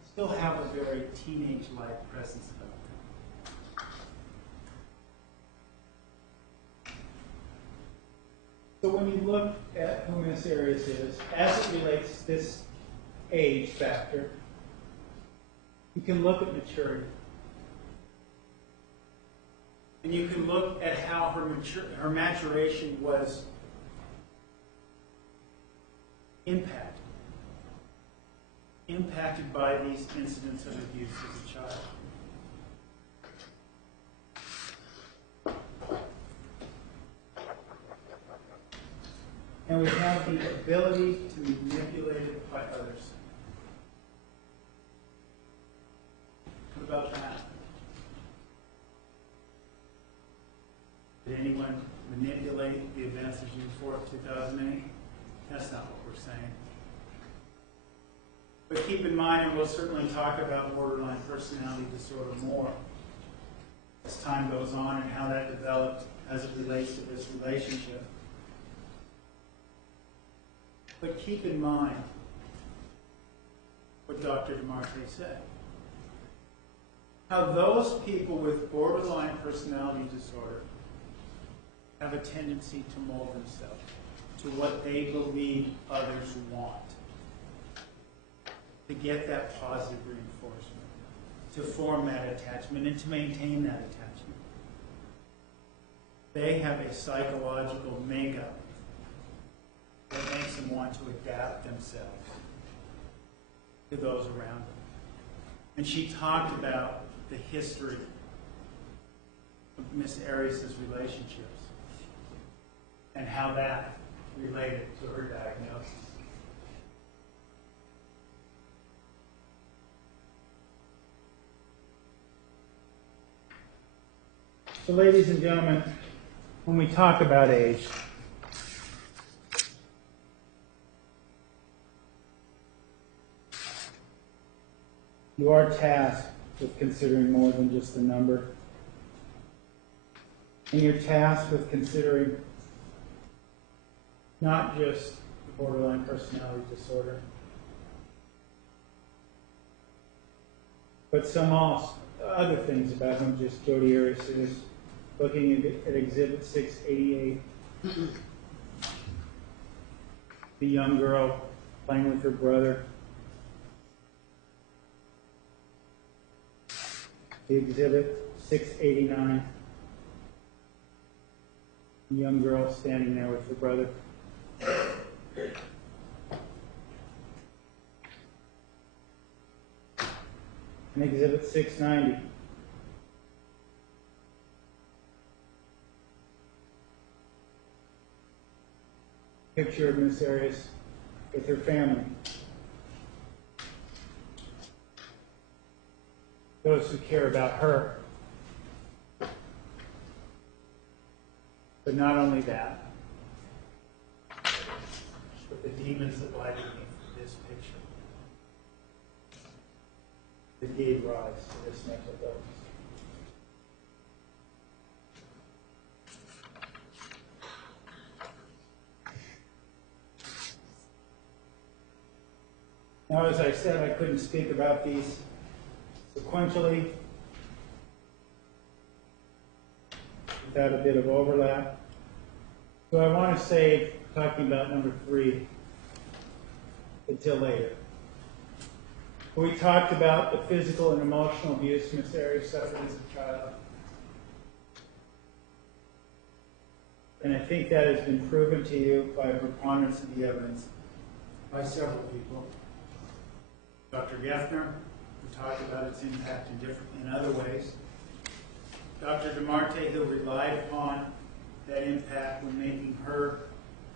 still have a very teenage-like presence about them. So when you look at who Miss Arias is, as it relates to this age factor, you can look at maturity. And you can look at how her maturation was impacted by these incidents of abuse as a child. And we have the ability to be manipulated by others. What about that? Did anyone manipulate the events of June 4th, 2008? That's not what we're saying. But keep in mind, and we'll certainly talk about borderline personality disorder more as time goes on and how that developed as it relates to this relationship. But keep in mind what Dr. DeMarte said. How those people with borderline personality disorder have a tendency to mold themselves to what they believe others want, to get that positive reinforcement, to form that attachment, and to maintain that attachment. They have a psychological makeup that makes them want to adapt themselves to those around them. And she talked about the history of Miss Arias' relationships and how that related to her diagnosis. So, ladies and gentlemen, when we talk about age, you are tasked with considering more than just the number. And you're tasked with considering not just the borderline personality disorder, but some other things about whom just Jodi Arias is. Looking at Exhibit 688, the young girl playing with her brother. The Exhibit 689, the young girl standing there with her brother. And Exhibit 690. Picture of Miss Arias with her family. Those who care about her. But not only that, demons that lighted me for this picture that gave rise to this mental illness. Now, as I said, I couldn't speak about these sequentially without a bit of overlap. So I want to save talking about number 3 until later. We talked about the physical and emotional abuse Miss Arias suffered as a child. And I think that has been proven to you by a preponderance of the evidence by several people. Dr. Geffner, who talked about its impact in other ways. Dr. DeMarte, who relied upon that impact when making her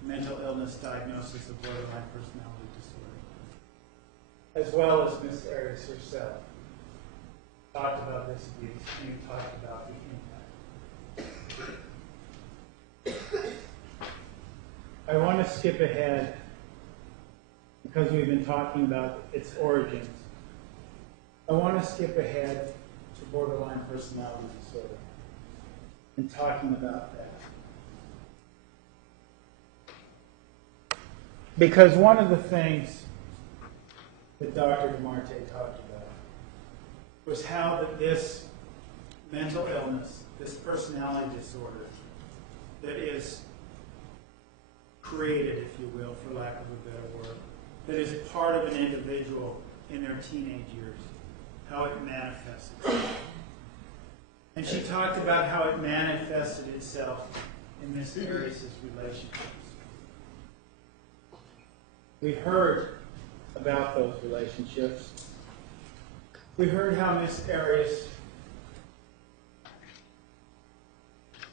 mental illness diagnosis of borderline personality disorder, as well as Miss Arias herself, talked about this abuse and talked about the impact. I want to skip ahead because we've been talking about its origins. I want to skip ahead to borderline personality disorder and talking about that. Because one of the things that Dr. DeMarte talked about was how that this mental illness, this personality disorder that is created, if you will, for lack of a better word, that is part of an individual in their teenage years, how it manifests itself. And she talked about how it manifested itself in Miss Arias' relationships. We heard about those relationships. We heard how Miss Arias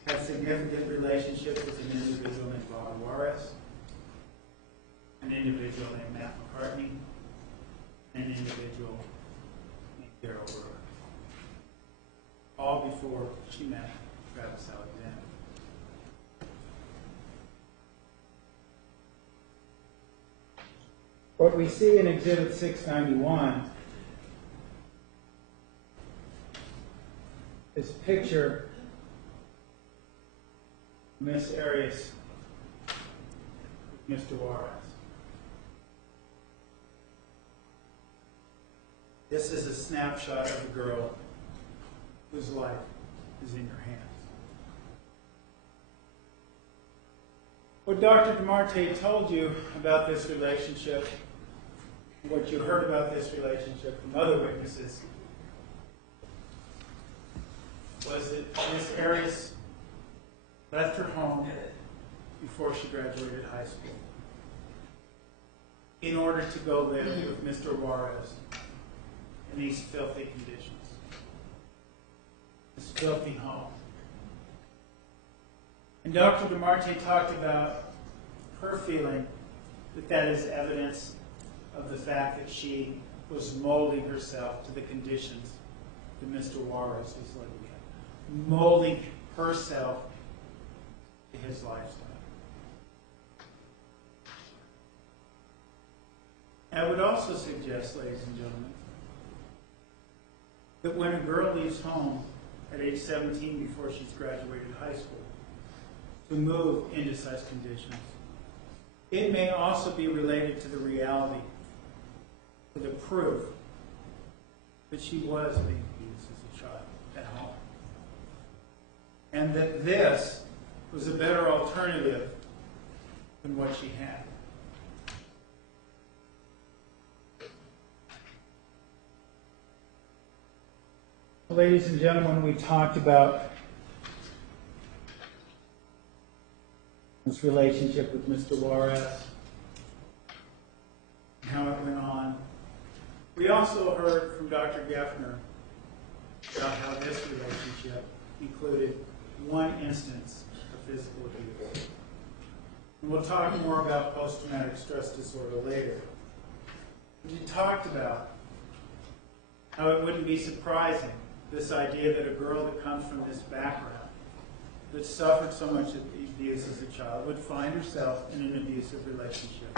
had significant relationships with an individual named Jodi Arias, an individual named Matt McCartney, and an individual named Daryl Brewer. All before she met Travis Alexander. What we see in Exhibit 691 is a picture of Miss Arias with Mr. Juarez. This is a snapshot of a girl whose life is in your hands. What Dr. DeMarte told you about this relationship, what you heard about this relationship from other witnesses, was that Miss Arias left her home before she graduated high school in order to go live with Mr. Juarez in these filthy conditions. This filthy home. And Dr. DeMarte talked about her feeling that that is evidence of the fact that she was molding herself to the conditions that Mr. Juarez was living in. Molding herself to his lifestyle. I would also suggest, ladies and gentlemen, that when a girl leaves home at age 17 before she's graduated high school to move into such conditions, it may also be related to the reality, to the proof that she was being abused as a child at home. And that this was a better alternative than what she had. Ladies and gentlemen, we talked about this relationship with Mr. Juarez and how it went on. We also heard from Dr. Geffner about how this relationship included one instance of physical abuse. And we'll talk more about post-traumatic stress disorder later. We talked about how it wouldn't be surprising, this idea that a girl that comes from this background, that suffered so much abuse as a child, would find herself in an abusive relationship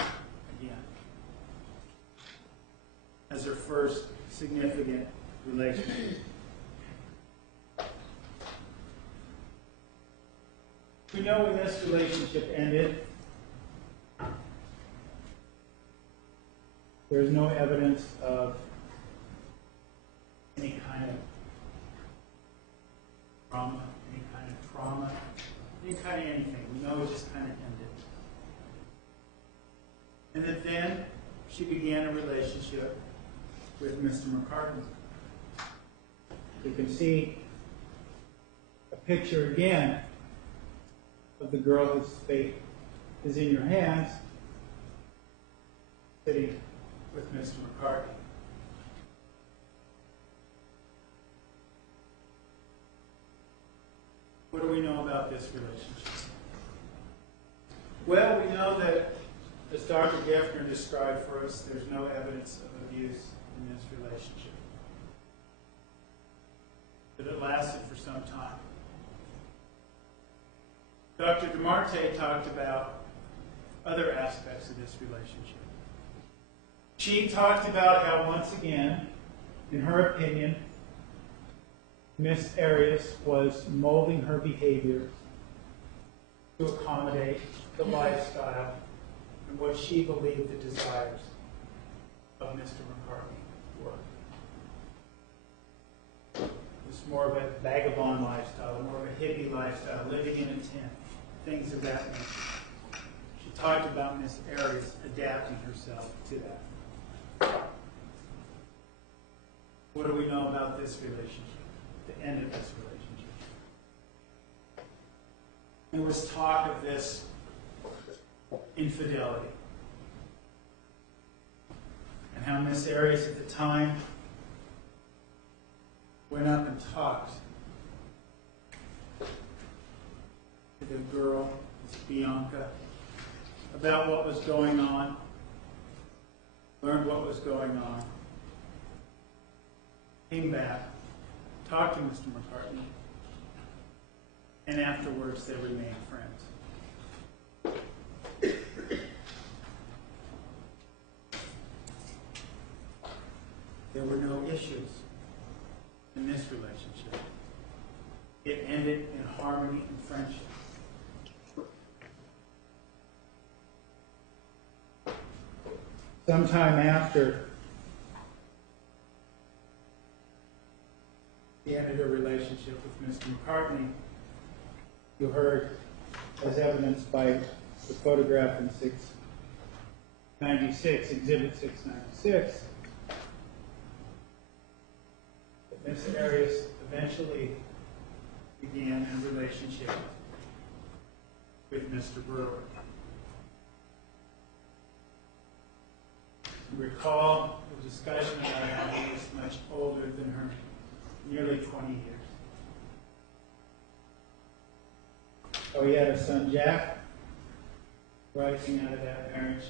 significant relationship. We know when this relationship ended, there's no evidence of any kind of trauma, any kind of anything. We know it just kind of ended. And that then she began a relationship with Mr. McCartney. You can see a picture again of the girl whose fate is in your hands, sitting with Mr. McCartney. What do we know about this relationship? Well, we know that, as Dr. Geffner described for us, there's no evidence of abuse in this relationship. But it lasted for some time. Dr. DeMarte talked about other aspects of this relationship. She talked about how, once again, in her opinion, Miss Arias was molding her behavior to accommodate the lifestyle and what she believed the desires of Mr. McCartney were. It was more of a vagabond lifestyle, more of a hippie lifestyle, living in a tent, things of that nature. She talked about Miss Arias adapting herself to that. What do we know about this relationship? The end of this relationship. There was talk of this infidelity. And how Miss Arias at the time went up and talked to the girl, Miss Bianca, about what was going on, learned what was going on, came back, talked to Mr. McCartney, and afterwards they remained friends. There were no issues in this relationship. It ended in harmony and friendship. Sometime after the end of her relationship with Mr. McCartney, you heard, as evidenced by the photograph in 696, Exhibit 696, that Miss Arias eventually began a relationship with Mr. Brewer. You recall the discussion about how he was much older than her, nearly 20 years. Oh, he had a son, Jack, rising out of that marriage.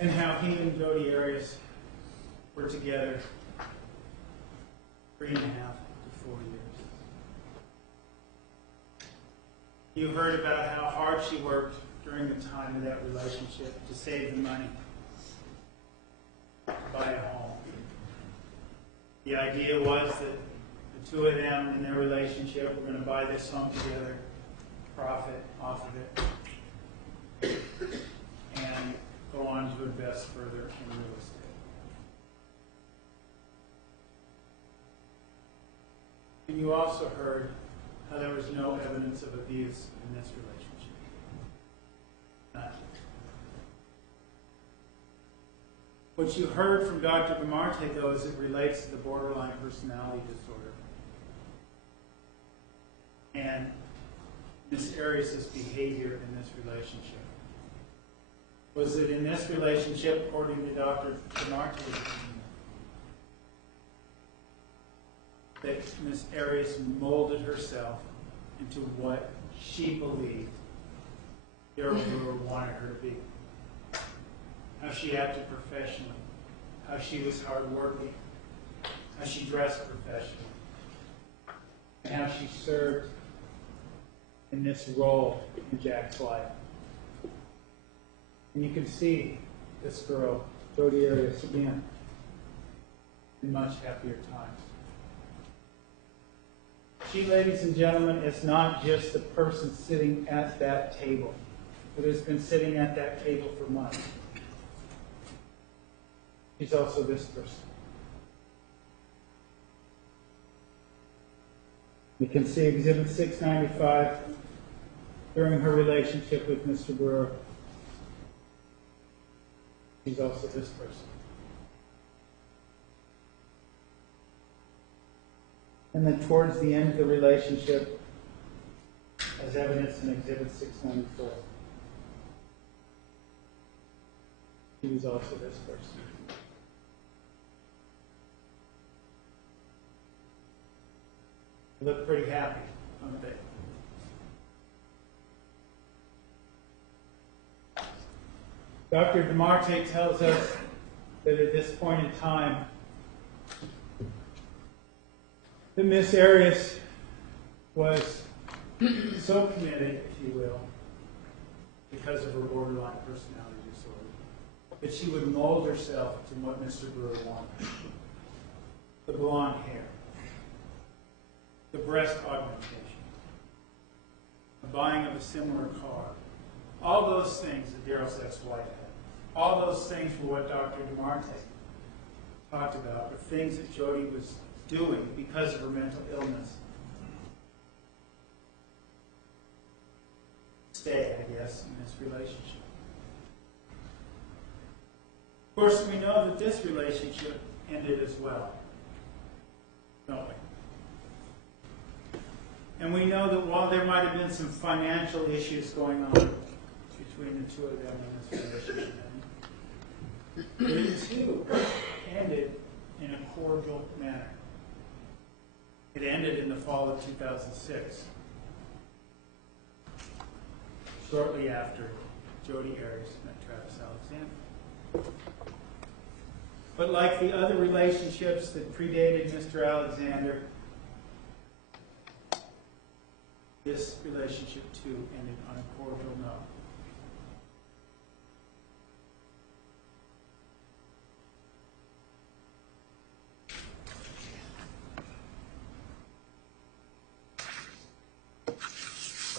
And how he and Jodi Arias were together 3.5 to 4 years. You heard about how hard she worked during the time of that relationship to save the money to buy a home. The idea was that the two of them in their relationship were going to buy this home together, profit off of it, and go on to invest further in real estate. And you also heard how there was no evidence of abuse in this relationship. None. What you heard from Dr. DeMarte, though, is it relates to the borderline personality disorder and Miss Arias' behavior in this relationship. Was it in this relationship, according to Dr. DeMarte, that Miss Arias molded herself into what she believed Daryl Brewer wanted her to be? How she acted professionally, how she was hardworking, how she dressed professionally, and how she served in this role in Jack's life. And you can see this girl, Jodi Arias, again in much happier times. She, ladies and gentlemen, is not just the person sitting at that table, but has been sitting at that table for months. She's also this person. You can see Exhibit 695 during her relationship with Mr. Brewer. She's also this person. And then towards the end of the relationship, as evidenced in Exhibit 694, she was also this person. They look pretty happy, don't they? Dr. DeMarte tells us that at this point in time, that Miss Arias was so committed, if you will, because of her borderline personality disorder, that she would mold herself to what Mr. Brewer wanted. The blonde hair, the breast augmentation, the buying of a similar car, all those things that Daryl's ex-wife had. All those things were what Dr. DeMarte talked about, were things that Jodi was doing because of her mental illness. Stay, I guess, in this relationship. Of course, we know that this relationship ended as well, don't we? And we know that while there might have been some financial issues going on between the two of them in this relationship, it too ended in a cordial manner. It ended in the fall of 2006, shortly after Jodi Arias met Travis Alexander. But like the other relationships that predated Mr. Alexander, this relationship too ended on a cordial note.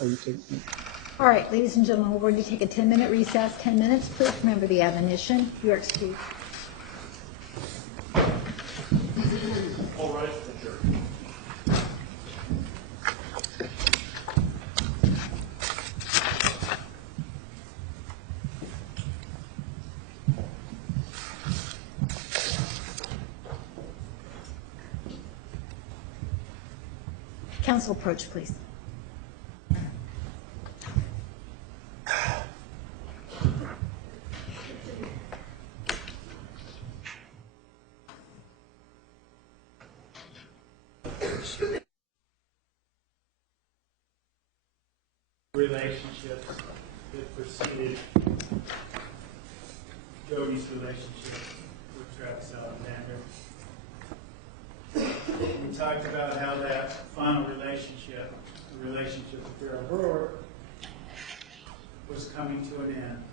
Are you taking it? All right, ladies and gentlemen, we're going to take a 10-minute recess. 10 minutes, please. Remember the admonition. You are excused. All right, adjourned. Council approach, please. Relationships that preceded Jodi's relationship with Travis Alexander. We talked about how that final relationship, the relationship with Daryl Brewer, was coming to an end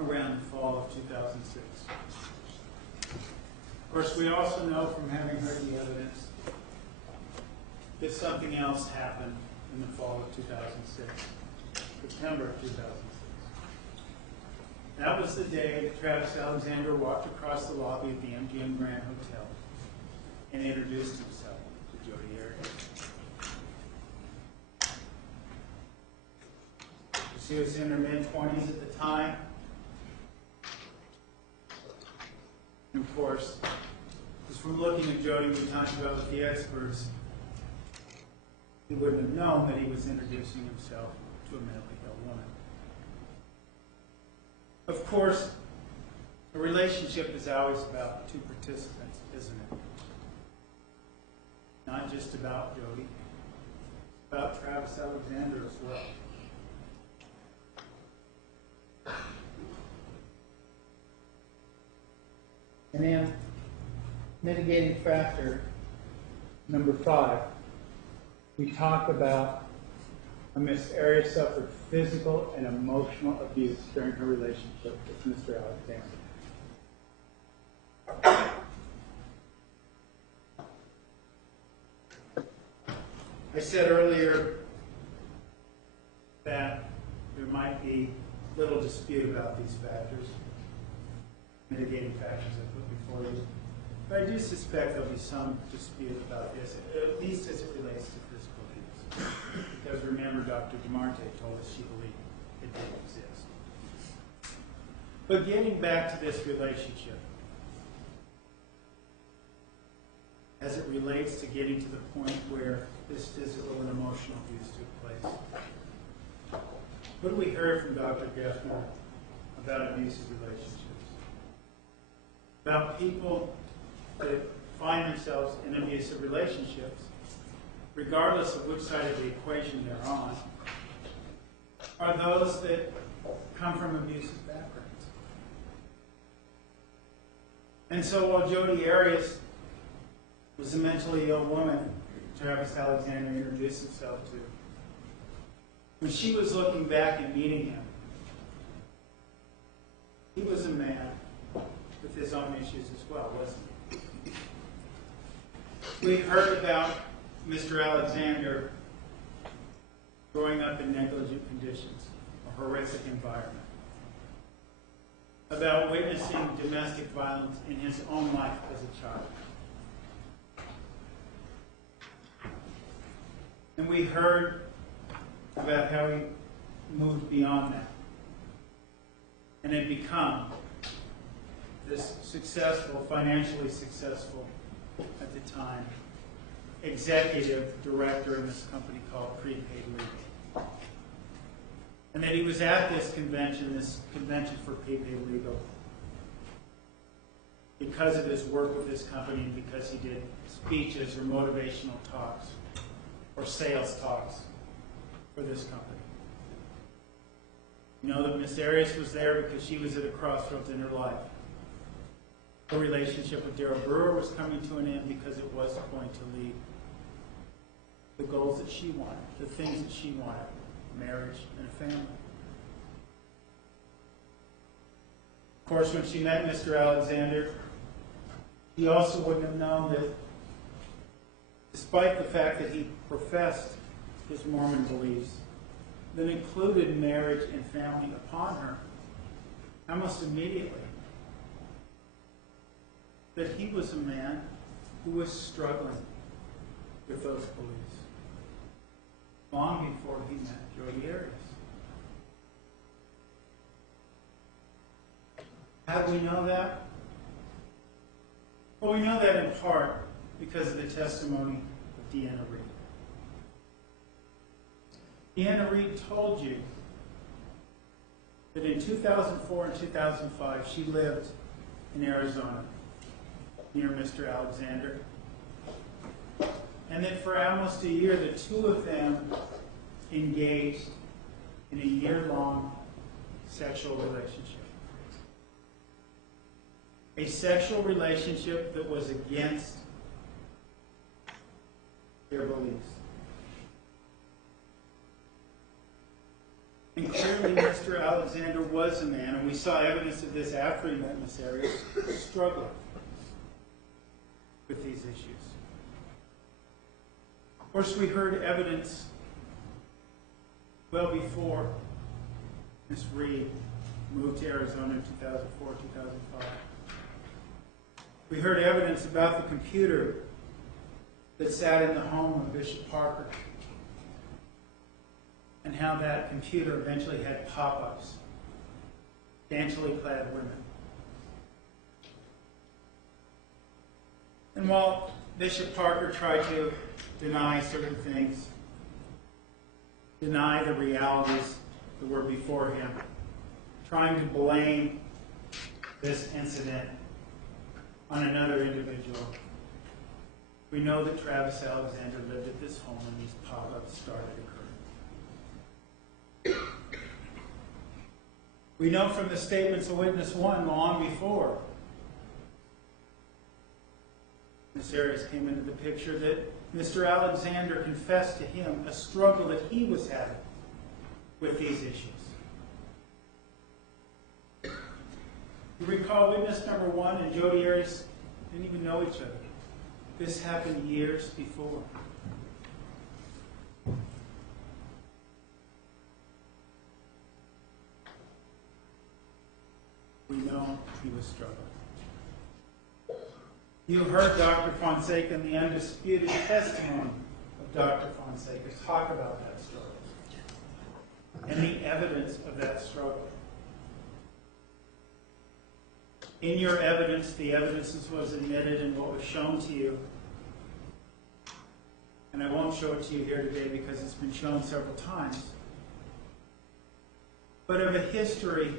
around the fall of 2006. Of course, we also know from having heard the evidence that something else happened in the fall of 2006, September of 2006. That was the day that Travis Alexander walked across the lobby of the MGM Grand Hotel and introduced himself to Jodi Arias. She was in her mid-20s at the time. And of course, just from looking at Jodi, we talked about with the experts, he wouldn't have known that he was introducing himself to a mentally ill woman. Of course, a relationship is always about two participants, isn't it? Not just about Jodi, it's about Travis Alexander as well. And then, mitigating factor number 5, we talk about how Miss Arias suffered physical and emotional abuse during her relationship with Mr. Alexander. said earlier that there might be little dispute about these factors, mitigating factors I put before you. But I do suspect there'll be some dispute about this, at least as it relates to physical abuse. Because remember, Dr. DeMarte told us she believed it didn't exist. But getting back to this relationship, as it relates to getting to the point where this physical and emotional abuse took place. What do we heard from Dr. Geffner about abusive relationships? About people that find themselves in abusive relationships, regardless of which side of the equation they're on, are those that come from abusive backgrounds. And so while Jodi Arias was a mentally ill woman Travis Alexander introduced himself to, when she was looking back and meeting him, he was a man with his own issues as well, wasn't he? We heard about Mr. Alexander growing up in negligent conditions, a horrific environment, about witnessing domestic violence in his own life as a child. And we heard about how he moved beyond that and had become this successful, financially successful at the time, executive director in this company called Prepaid Legal. And that he was at this convention for Prepaid Legal, because of his work with this company and because he did speeches or motivational talks or sales talks for this company. You know that Miss Arias was there because she was at a crossroads in her life. Her relationship with Darryl Brewer was coming to an end because it was going to lead the goals that she wanted, the things that she wanted, marriage and a family. Of course, when she met Mr. Alexander, she also wouldn't have known that despite the fact that he professed his Mormon beliefs that included marriage and family upon her, almost immediately, that he was a man who was struggling with those beliefs long before he met Jodi Arias. How do we know that? Well, we know that in part because of the testimony of Deanna Reed. Deanna Reed told you that in 2004 and 2005 she lived in Arizona near Mr. Alexander, and that for almost a year the two of them engaged in a year-long sexual relationship. A sexual relationship that was against their beliefs. And clearly Mr. Alexander was a man, and we saw evidence of this after he met Miss Arias, struggling with these issues. Of course, we heard evidence well before Miss Reed moved to Arizona in 2004, 2005. We heard evidence about the computer that sat in the home of Bishop Parker and how that computer eventually had pop-ups, scantily clad women. And while Bishop Parker tried to deny certain things, deny the realities that were before him, trying to blame this incident on another individual, we know that Travis Alexander lived at this home when these pop-ups started occurring. We know from the statements of Witness 1 long before Miss Arias came into the picture that Mr. Alexander confessed to him a struggle that he was having with these issues. You recall witness number 1 and Jodi Arias didn't even know each other. This happened years before. We know he was struggling. You heard Dr. Fonseca and the undisputed testimony of Dr. Fonseca talk about that struggle and the evidence of that struggle. In your evidence, the evidence was admitted and what was shown to you. And I won't show it to you here today because it's been shown several times. But of a history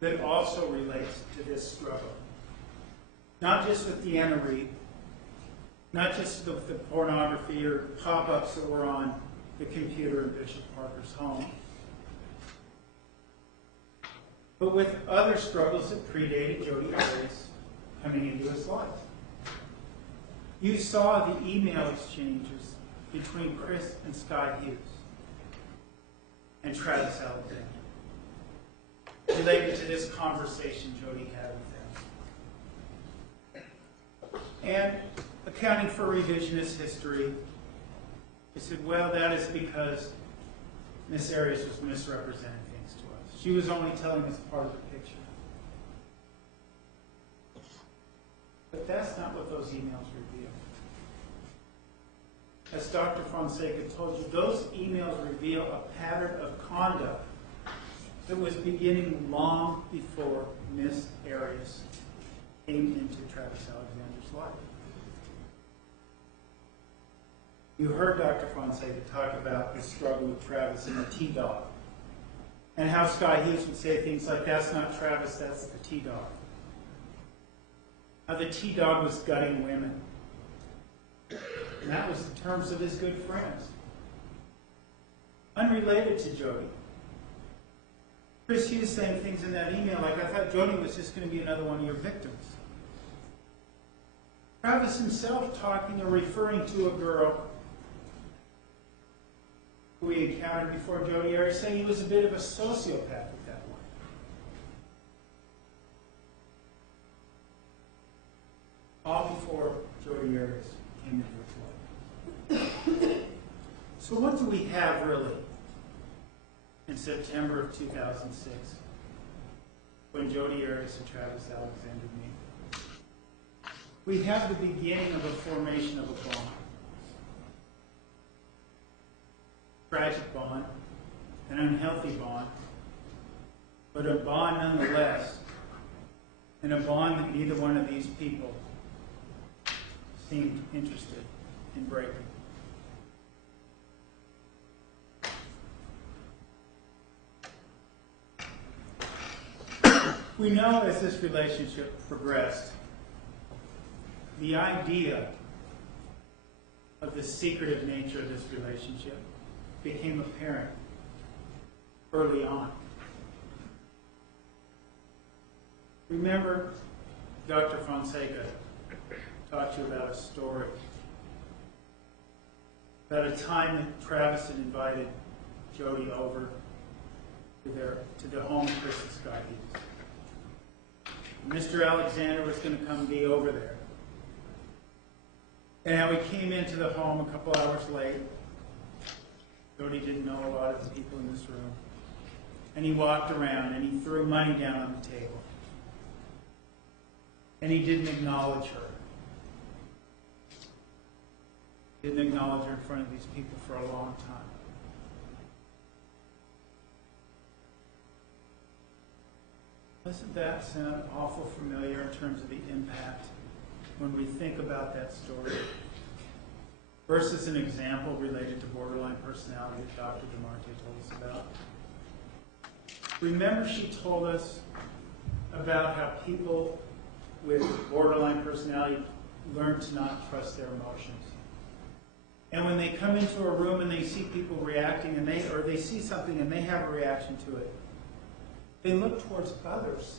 that also relates to this struggle. Not just with Deanna Reed, not just with the pornography or pop-ups that were on the computer in Bishop Parker's home, but with other struggles that predated Jodi Arias coming into his life. You saw the email exchanges between Chris and Sky Hughes and Travis Alexander related to this conversation Jodi had with them. And accounting for revisionist history, he said, well, that is because Miss Arias was misrepresenting things to us. She was only telling us part of the picture. But that's not what those emails reveal. As Dr. Fonseca told you, those emails reveal a pattern of conduct that was beginning long before Miss Arias came into Travis Alexander's life. You heard Dr. Fonseca talk about the struggle with Travis and the T-Dog, and how Sky Hughes would say things like, that's not Travis, that's the T-Dog. How the T-Dog was gutting women. And that was the terms of his good friends. Unrelated to Jodi. Chris Hughes saying things in that email like, I thought Jodi was just going to be another one of your victims. Travis himself talking or referring to a girl who he encountered before Jodi Arias, saying he was a bit of a sociopath at that point. All before Jodi Arias came into his life. So what do we have really in September of 2006 when Jodi Arias and Travis Alexander meet? We have the beginning of a formation of a bond. Tragic bond, an unhealthy bond, but a bond nonetheless, and a bond that neither one of these people seemed interested in breaking. We know as this relationship progressed, the idea of the secretive nature of this relationship became apparent early on. Remember, Dr. Fonseca taught you about a story, about a time that Travis had invited Jodi over to the home of Chris and Sky Hughes. Mr. Alexander was going to come be over there. And how he came into the home a couple hours late. Jodi didn't know a lot of the people in this room. And he walked around and he threw money down on the table. And he didn't acknowledge her. Didn't acknowledge her in front of these people for a long time. Doesn't that sound awful familiar in terms of the impact when we think about that story? Versus an example related to borderline personality that Dr. DeMarte told us about. Remember, she told us about how people with borderline personality learn to not trust their emotions. And when they come into a room and they see people reacting, or they see something and they have a reaction to it, they look towards others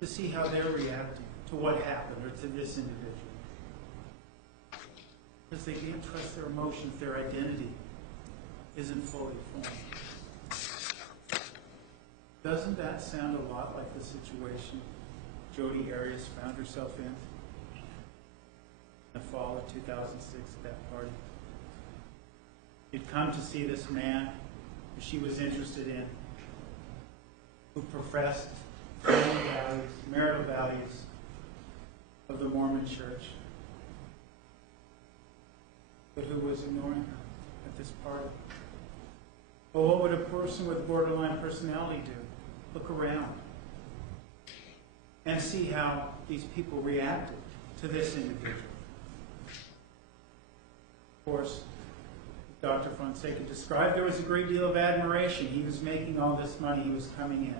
to see how they're reacting to what happened or to this individual. Because they can't trust their emotions, their identity isn't fully formed. Doesn't that sound a lot like the situation Jodi Arias found herself in the fall of 2006 at that party? She'd come to see this man who she was interested in, who professed family values, marital values of the Mormon Church, but who was ignoring her at this party. Well, what would a person with borderline personality do? Look around and see how these people reacted to this individual. Of course, Dr. Fonseca described, there was a great deal of admiration. He was making all this money. He was coming in.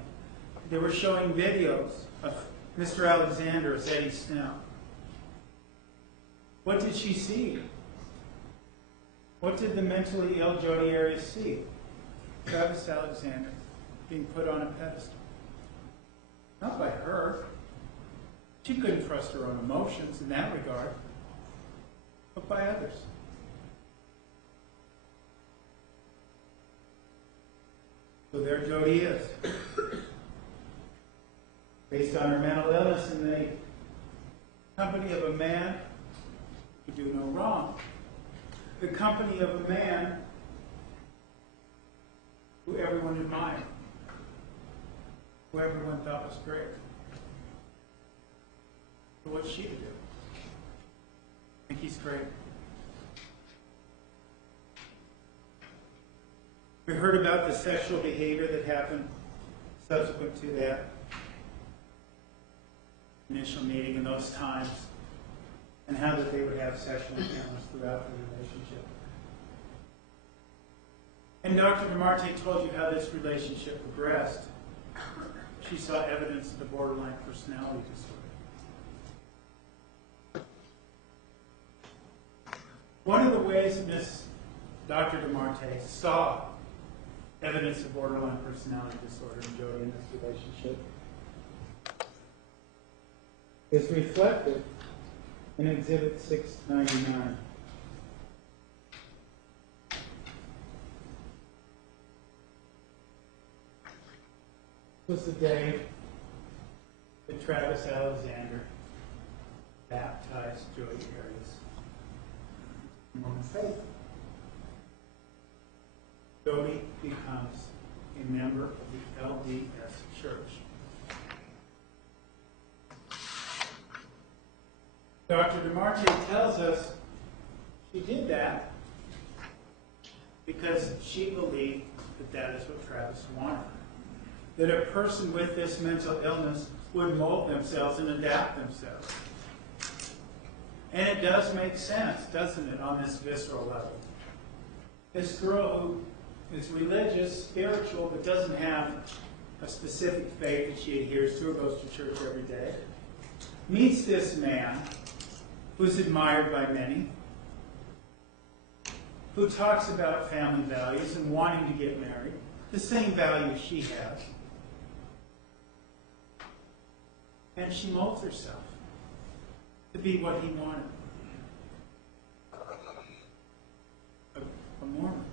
They were showing videos of Mr. Alexander as Eddie Snell. What did she see? What did the mentally ill Jodi Arias see? Travis Alexander being put on a pedestal. Not by her. She couldn't trust her own emotions in that regard, but by others. So there Jodi is, based on her mental illness in the company of a man who could do no wrong, the company of a man who everyone admired, who everyone thought was great. So what's she to do? I think he's great. We heard about the sexual behavior that happened subsequent to that initial meeting in those times, and how that they would have sexual encounters throughout the relationship. And Dr. DeMarte told you how this relationship progressed. She saw evidence of the borderline personality disorder. One of the ways that Dr. DeMarte saw evidence of borderline personality disorder in Jodi in this relationship is reflected in Exhibit 699. This was the day that Travis Alexander baptized Jodi Arias in Mormon faith. Jodi becomes a member of the LDS Church. Dr. DeMarte tells us she did that because she believed that that is what Travis wanted. That a person with this mental illness would mold themselves and adapt themselves. And it does make sense, doesn't it, on this visceral level? This girl who is religious, spiritual, but doesn't have a specific faith that she adheres to or goes to church every day, meets this man who's admired by many, who talks about family values and wanting to get married, the same values she has. And she molds herself to be what he wanted. A Mormon.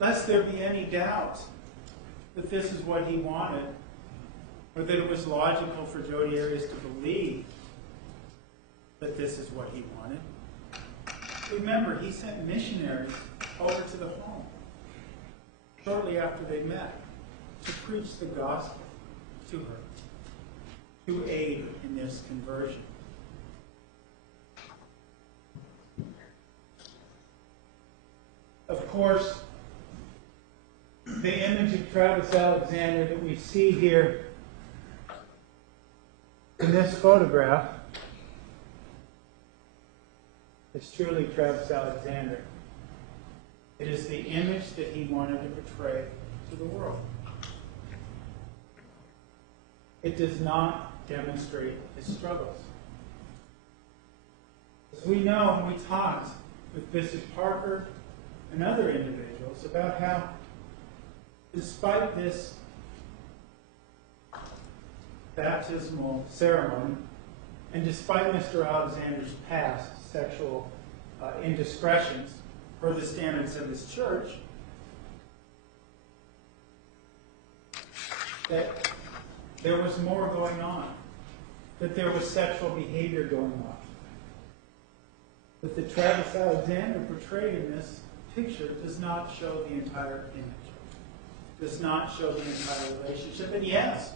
Lest there be any doubt that this is what he wanted, or that it was logical for Jodi Arias to believe that this is what he wanted. Remember, he sent missionaries over to the home shortly after they met to preach the gospel to her, to aid in this conversion. Of course, the image of Travis Alexander that we see here in this photograph is truly Travis Alexander. It is the image that he wanted to portray to the world. It does not demonstrate his struggles. As we know, when we talked with Bishop Parker and other individuals about how, despite this baptismal ceremony, and despite Mr. Alexander's past sexual indiscretions per the standards of his church, that there was more going on, that there was sexual behavior going on, that the Travis Alexander portrayed in this picture does not show the entire image. does not show the entire relationship. And yes,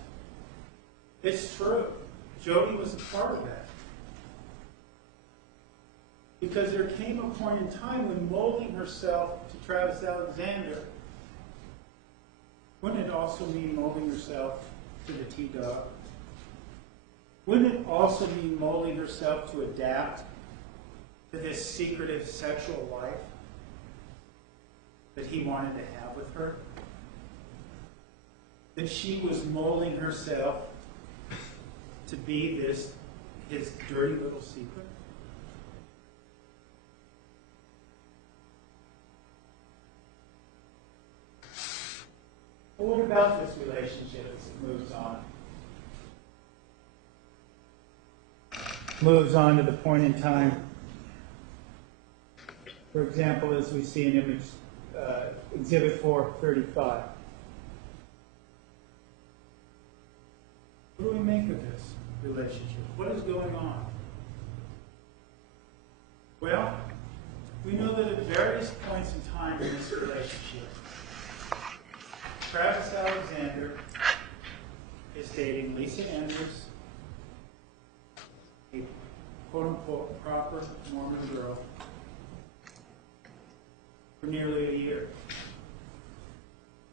it's true. Jodi was a part of that. Because there came a point in time when molding herself to Travis Alexander, wouldn't it also mean molding herself to the T-Dog? Wouldn't it also mean molding herself to adapt to this secretive sexual life that he wanted to have with her? That she was molding herself to be his dirty little secret? Well, what about this relationship as it moves on? Moves on to the point in time, for example, as we see in image Exhibit 435. What do we make of this relationship? What is going on? Well, we know that at various points in time in this relationship, Travis Alexander is dating Lisa Andrews, a quote-unquote proper Mormon girl, for nearly a year.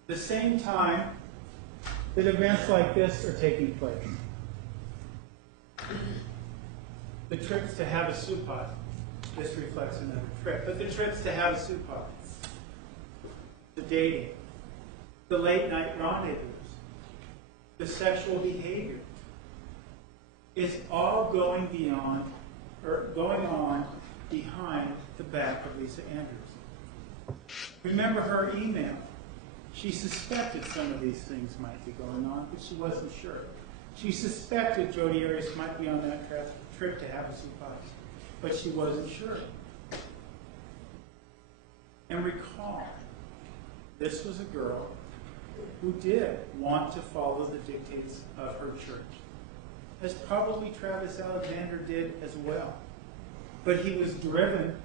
The same time that events like this are taking place. The trips to Havasupai, this reflects another trip, but the trips to Havasupai, the dating, the late night rendezvous, the sexual behavior is all going on behind the back of Lisa Andrews. Remember her email. She suspected some of these things might be going on, but she wasn't sure. She suspected Jodi Arias might be on that trip to Havasupai, but she wasn't sure. And recall, this was a girl who did want to follow the dictates of her church, as probably Travis Alexander did as well. But he was driven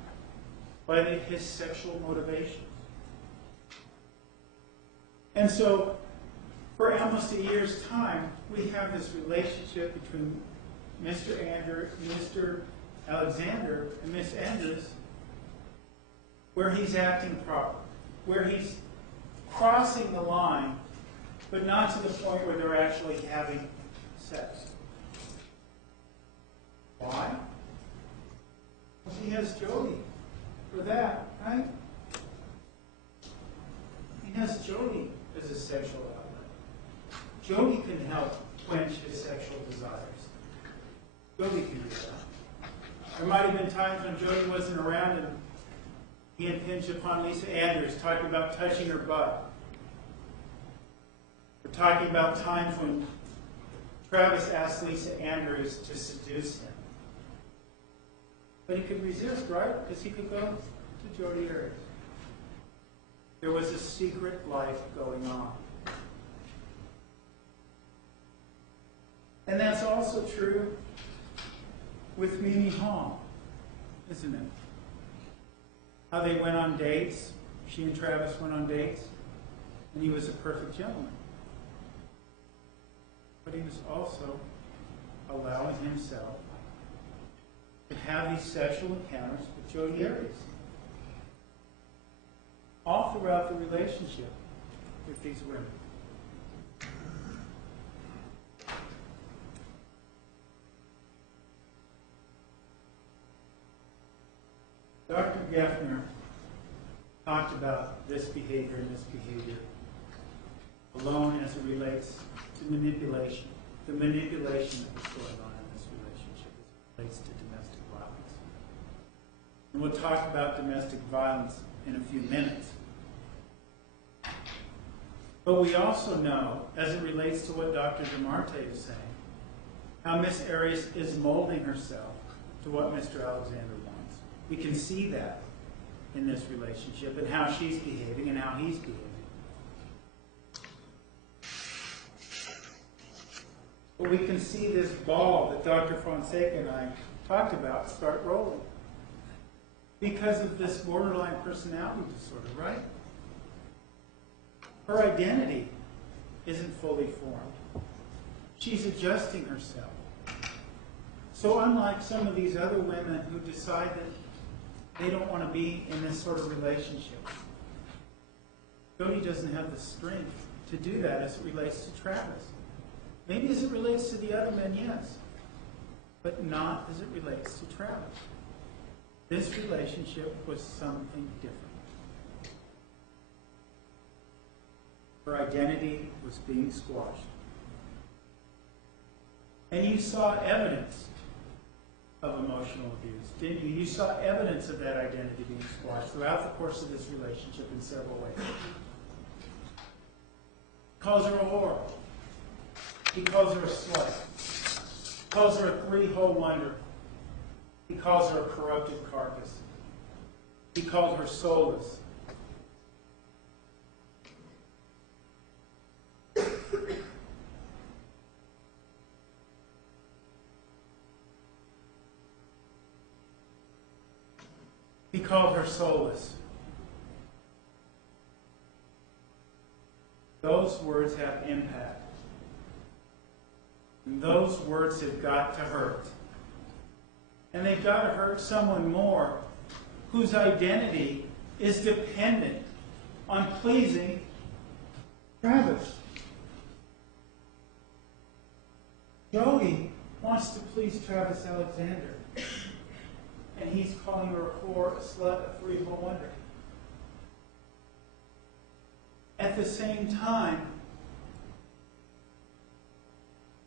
by his sexual motivations. And so, for almost a year's time, we have this relationship between Mr. Alexander and Miss Andrews, where he's acting proper, where he's crossing the line, but not to the point where they're actually having sex. Why? Well, he has Jodi for that, right? He has Jodi as a sexual outlet. Jodi can help quench his sexual desires. Jodi can do that. There might have been times when Jodi wasn't around and he impinged upon Lisa Andrews, talking about touching her butt. We're talking about times when Travis asked Lisa Andrews to seduce him. But he could resist, right? Because he could go to Jodi Arias. There was a secret life going on. And that's also true with Mimi Hong, isn't it? How they went on dates. She and Travis went on dates. And he was a perfect gentleman. But he was also allowing himself to have these sexual encounters with Jodi Arias. All throughout the relationship with these women. Dr. Geffner talked about this behavior and this behavior alone as it relates to manipulation. The manipulation that was going on in this relationship as it relates to domestic violence. And we'll talk about domestic violence in a few minutes. But we also know, as it relates to what Dr. DeMarte is saying, how Miss Arias is molding herself to what Mr. Alexander wants. We can see that in this relationship and how she's behaving and how he's behaving. But we can see this ball that Dr. Fonseca and I talked about start rolling because of this borderline personality disorder, right? Her identity isn't fully formed. She's adjusting herself. So unlike some of these other women who decide that they don't want to be in this sort of relationship, Jodi doesn't have the strength to do that as it relates to Travis. Maybe as it relates to the other men, yes, but not as it relates to Travis. This relationship was something different. Her identity was being squashed. And you saw evidence of emotional abuse, didn't you? You saw evidence of that identity being squashed throughout the course of this relationship in several ways. He calls her a whore. He calls her a slut. He calls her a three-hole wonder. He calls her a corrupted carcass. He called her soulless. He called her soulless. Those words have impact. And those words have got to hurt. And they've got to hurt someone more whose identity is dependent on pleasing Travis. Jodi wants to please Travis Alexander. And he's calling her a whore, a slut, a three-hole wonder. At the same time,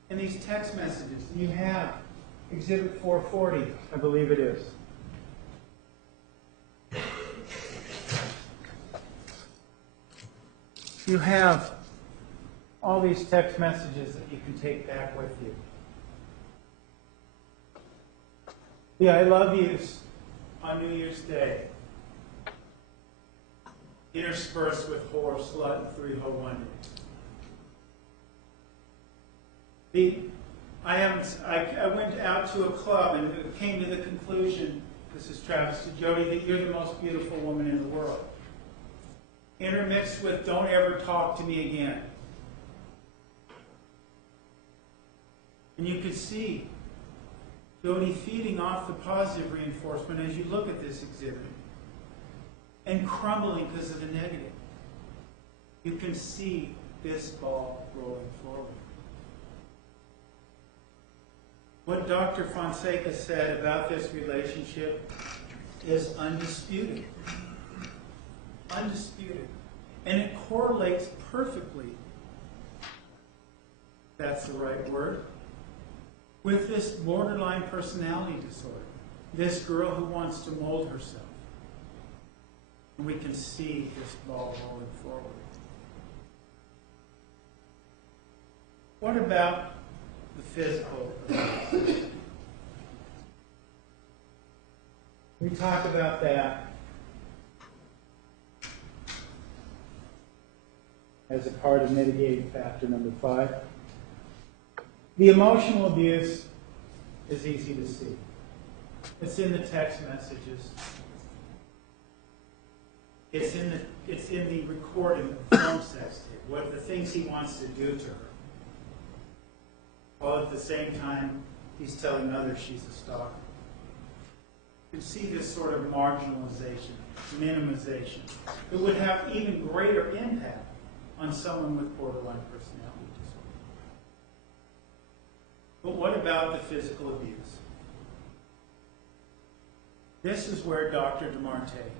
in these text messages, you have Exhibit 440, I believe it is. You have all these text messages that you can take back with you. The I love yous on New Year's Day, interspersed with whore, slut, and three-hole wonder. I went out to a club and came to the conclusion, this is Travis to Jodi, that you're the most beautiful woman in the world. Intermixed with don't ever talk to me again. And you could see Jodi feeding off the positive reinforcement as you look at this exhibit and crumbling because of the negative. You can see this ball rolling forward. What Dr. Fonseca said about this relationship is undisputed. Undisputed. And it correlates perfectly, that's the right word, with this borderline personality disorder. This girl who wants to mold herself. And we can see this ball rolling forward. What about the physical abuse? We talk about that as a part of mitigating factor number 5. The emotional abuse is easy to see. It's in the text messages. It's in the recording of the phone sex tape, what the things he wants to do to her. While at the same time, he's telling others she's a stalker. You can see this sort of marginalization, minimization. It would have even greater impact on someone with borderline personality disorder. But what about the physical abuse? This is where Dr. DeMarte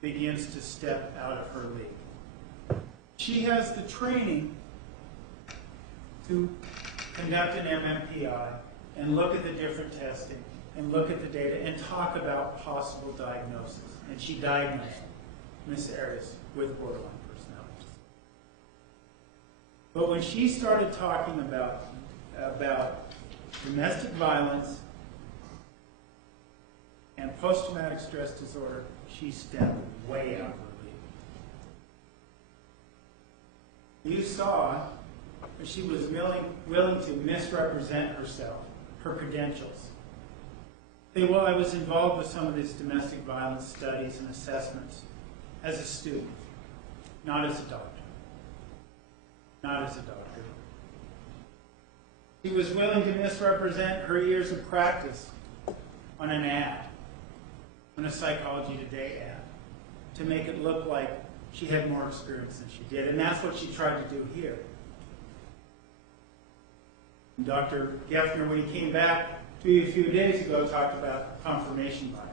begins to step out of her league. She has the training to conduct an MMPI and look at the different testing and look at the data and talk about possible diagnosis. And she diagnosed Miss Arias with borderline personality. But when she started talking about domestic violence and post-traumatic stress disorder, she stepped way out of her league. You saw that she was willing to misrepresent herself, her credentials. Say, well, I was involved with some of these domestic violence studies and assessments as a student, not as a doctor. not as a doctor. She was willing to misrepresent her years of practice on an ad, on a Psychology Today ad, to make it look like she had more experience than she did. And that's what she tried to do here. And Dr. Geffner, when he came back to you a few days ago, talked about confirmation bias.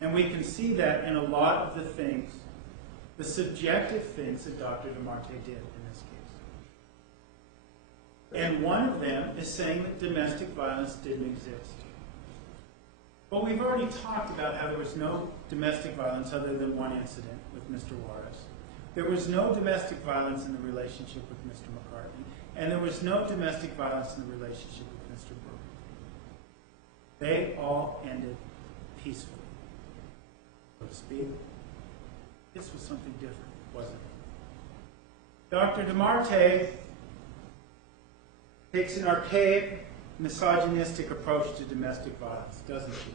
And we can see that in a lot of the things, the subjective things that Dr. DeMarte did in this case. And one of them is saying that domestic violence didn't exist. But we've already talked about how there was no domestic violence other than one incident with Mr. Juarez. There was no domestic violence in the relationship with Mr. McCartney, and there was no domestic violence in the relationship with Mr. Brewer. They all ended peacefully, so to speak. This was something different, wasn't it? Dr. DeMarte takes an archaic, misogynistic approach to domestic violence, doesn't she?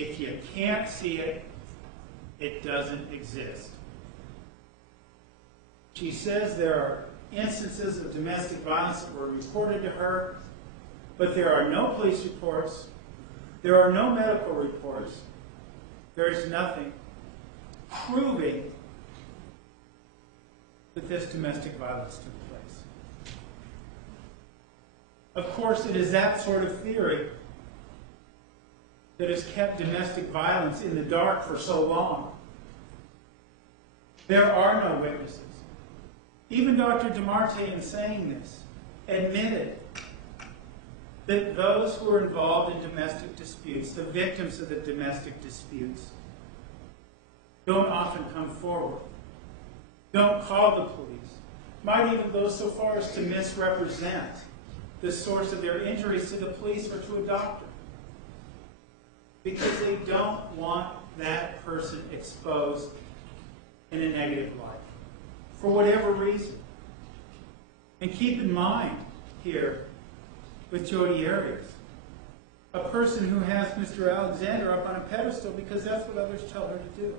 If you can't see it, it doesn't exist. She says there are instances of domestic violence that were reported to her, but there are no police reports, there are no medical reports, there is nothing proving that this domestic violence took place. Of course, it is that sort of theory that has kept domestic violence in the dark for so long. There are no witnesses. Even Dr. DeMarte, in saying this, admitted that those who are involved in domestic disputes, the victims of the domestic disputes, don't often come forward, don't call the police, might even go so far as to misrepresent the source of their injuries to the police or to a doctor, because they don't want that person exposed in a negative light, for whatever reason. And keep in mind here, with Jodi Arias, a person who has Mr. Alexander up on a pedestal because that's what others tell her to do.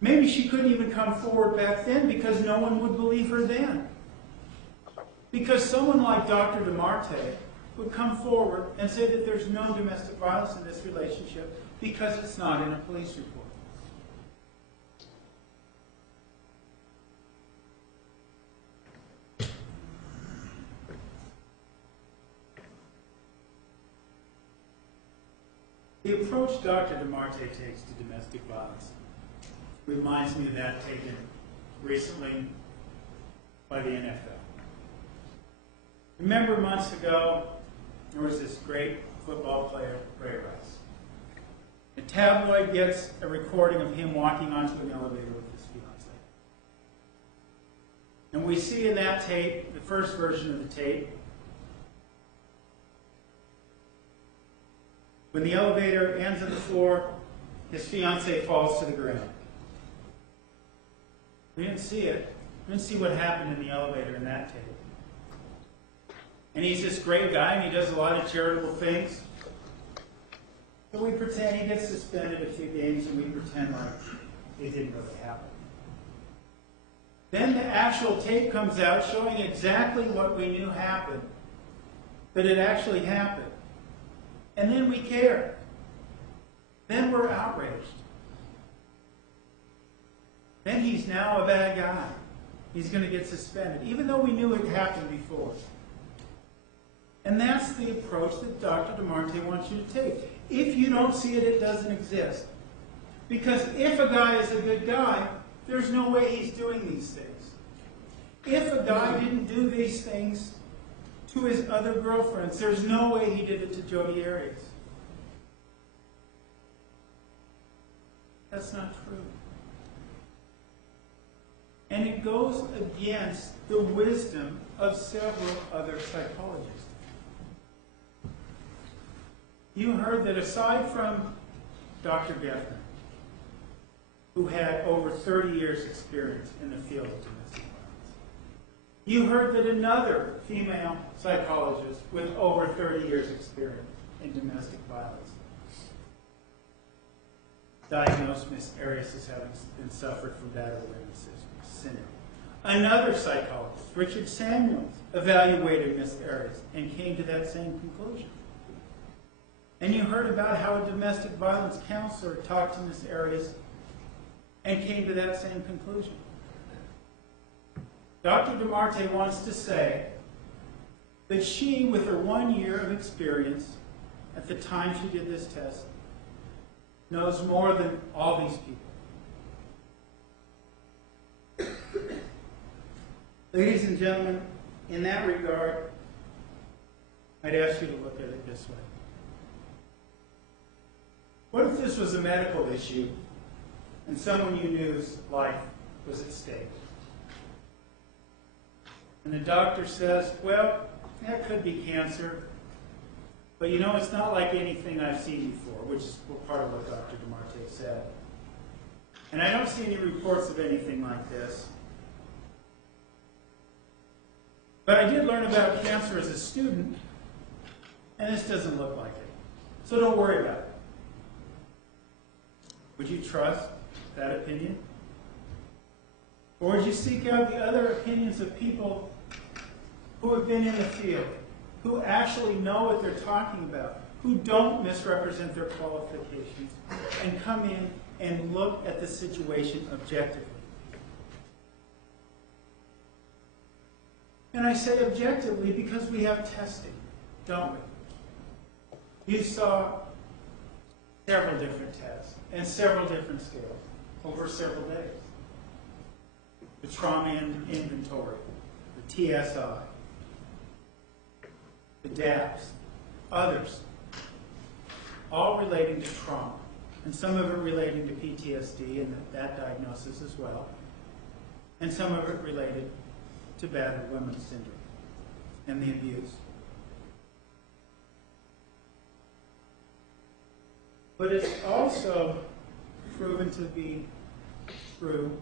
Maybe she couldn't even come forward back then because no one would believe her then. Because someone like Dr. DeMarte would come forward and say that there's no domestic violence in this relationship because it's not in a police report. The approach Dr. DeMarte takes to domestic violence reminds me of that taken recently by the NFL. Remember months ago, there was this great football player, Ray Rice. A tabloid gets a recording of him walking onto an elevator with his fiancée. And we see in that tape, the first version of the tape, when the elevator ends on the floor, his fiancée falls to the ground. We didn't see it. We didn't see what happened in the elevator in that tape. And he's this great guy, and he does a lot of charitable things. So we pretend he gets suspended a few games, and we pretend like it didn't really happen. Then the actual tape comes out showing exactly what we knew happened, that it actually happened. And then we care. Then we're outraged. Then he's now a bad guy. He's going to get suspended, even though we knew it happened before. And that's the approach that Dr. DeMarte wants you to take. If you don't see it, it doesn't exist. Because if a guy is a good guy, there's no way he's doing these things. If a guy didn't do these things to his other girlfriends, there's no way he did it to Jodi Arias. That's not true. And it goes against the wisdom of several other psychologists. You heard that aside from Dr. Geffner, who had over 30 years' experience in the field of domestic violence, you heard that another female psychologist with over 30 years' experience in domestic violence diagnosed Miss Arias as having been suffered from Bartter-Winner syndrome. Another psychologist, Richard Samuels, evaluated Miss Arias and came to that same conclusion. And you heard about how a domestic violence counselor talked to Miss Arias and came to that same conclusion. Dr. DeMarte wants to say that she, with her 1 year of experience at the time she did this test, knows more than all these people. Ladies and gentlemen, in that regard, I'd ask you to look at it this way. What if this was a medical issue and someone you knew's life was at stake? And the doctor says, well, that could be cancer, but you know, it's not like anything I've seen before, which is part of what Dr. DeMarte said. And I don't see any reports of anything like this. But I did learn about cancer as a student, and this doesn't look like it. So don't worry about it. Would you trust that opinion? Or would you seek out the other opinions of people who have been in the field, who actually know what they're talking about, who don't misrepresent their qualifications, and come in and look at the situation objectively? And I say objectively because we have testing, don't we? You saw several different tests and several different scales over several days. The trauma inventory, the TSI, the DAPS, others, all relating to trauma, and some of it relating to PTSD and that diagnosis as well, and some of it related to battered women's syndrome and the abuse. But it's also proven to be true,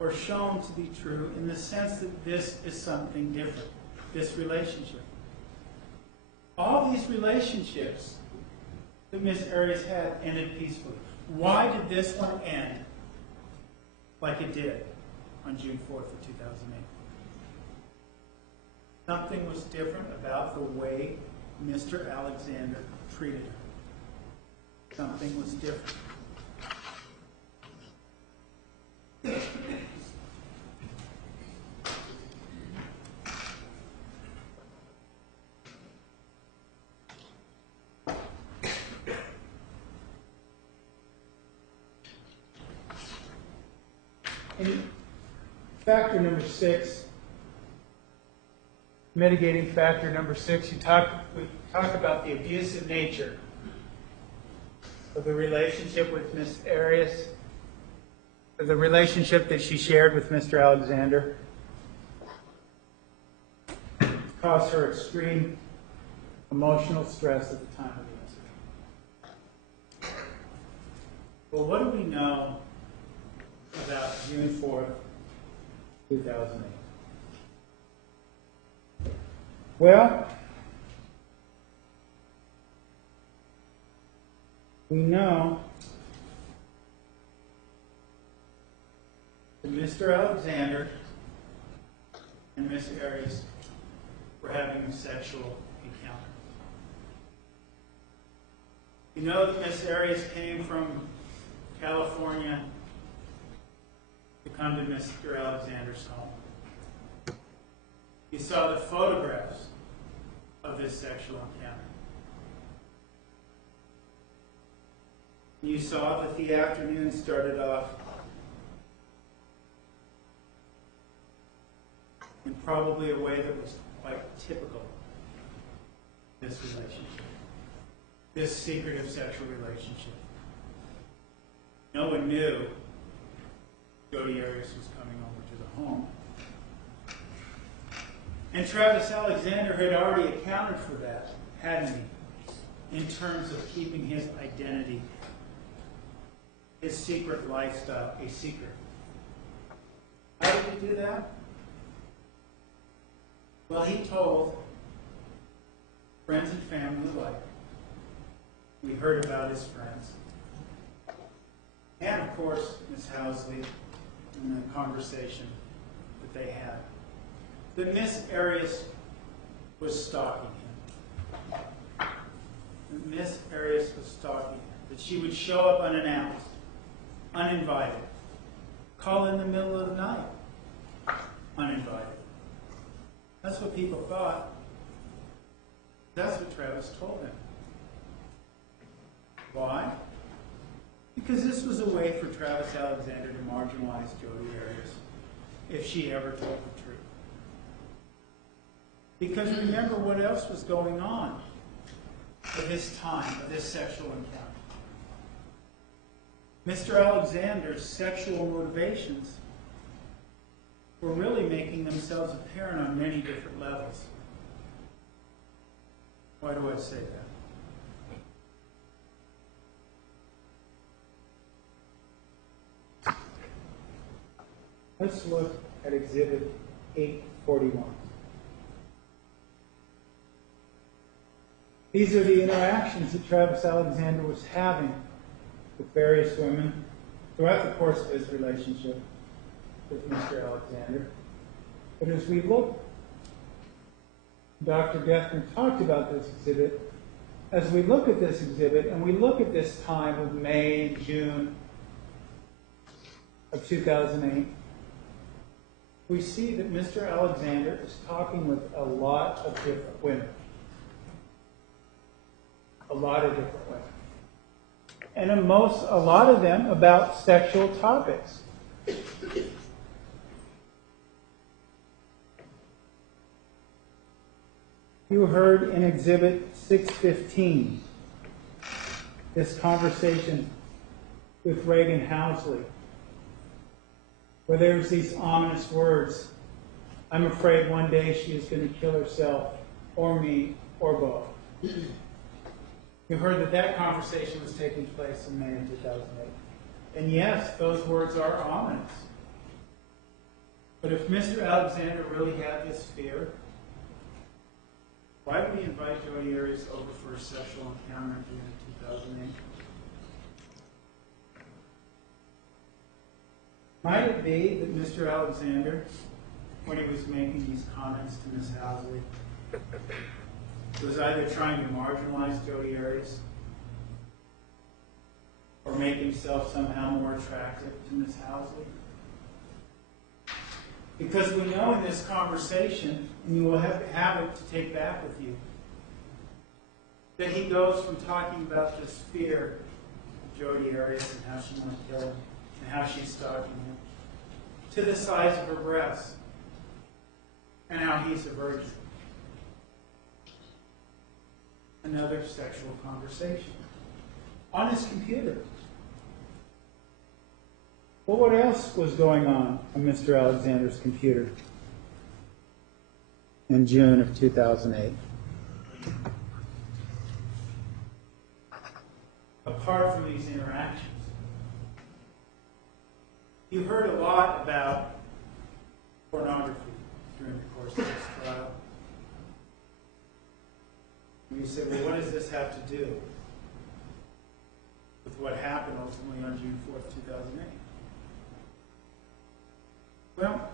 or shown to be true, in the sense that this is something different, this relationship. All these relationships that Miss Arias had ended peacefully. Why did this one end like it did on June 4th of 2008? Something was different about the way Mr. Alexander treated her. Something was different. And factor number 6, mitigating factor number 6, we talk about the abusive nature of the relationship with Miss Arias, of the relationship that she shared with Mr. Alexander. It caused her extreme emotional stress at the time of the incident. Well, what do we know about June 4th, 2008? Well, we know that Mr. Alexander and Miss Arias were having a sexual encounter. You know that Miss Arias came from California to come to Mr. Alexander's home. You saw the photographs of this sexual encounter. You saw that the afternoon started off in probably a way that was quite typical of this relationship, this secretive sexual relationship. No one knew Jodi Arias was coming over to the home. And Travis Alexander had already accounted for that, hadn't he, in terms of keeping his identity, his secret lifestyle, a secret. How did he do that? Well, he told friends and family alike. We heard about his friends. of course, Miss Housley in the conversation that they had, that Miss Arias was stalking him. That Miss Arias was stalking him. That she would show up unannounced, uninvited, call in the middle of the night, uninvited. That's what people thought. That's what Travis told them. Why? Because this was a way for Travis Alexander to marginalize Jodi Arias if she ever told the truth. Because remember what else was going on at this time of this sexual encounter. Mr. Alexander's sexual motivations were really making themselves apparent on many different levels. Why do I say that? Let's look at Exhibit 841. These are the interactions that Travis Alexander was having with various women throughout the course of his relationship with Mr. Alexander. But as we look, Dr. Geffner talked about this exhibit. As we look at this exhibit and we look at this time of May, June of 2008, we see that Mr. Alexander is talking with a lot of different women. A lot of different women. And a lot of them about sexual topics. You heard in Exhibit 615 this conversation with Reagan Housley, where there's these ominous words, "I'm afraid one day she is going to kill herself, or me, or both." You heard that that conversation was taking place in May of 2008. And yes, those words are ominous. But if Mr. Alexander really had this fear, why would he invite Jodi Arias over for a sexual encounter in June of 2008? Might it be that Mr. Alexander, when he was making these comments to Ms. Housley, was either trying to marginalize Jodi Arias or make himself somehow more attractive to Ms. Housley? Because we know in this conversation, and you will have it to take back with you, that he goes from talking about this fear of Jodi Arias and how she wants to kill him and how she's stalking him, to the size of her breasts and how he's a virgin. Another sexual conversation on his computer. Well, what else was going on Mr. Alexander's computer in June of 2008? Apart from these interactions, you heard a lot about pornography during the course of this trial. And you said, well, what does this have to do with what happened ultimately on June 4th, 2008? Well,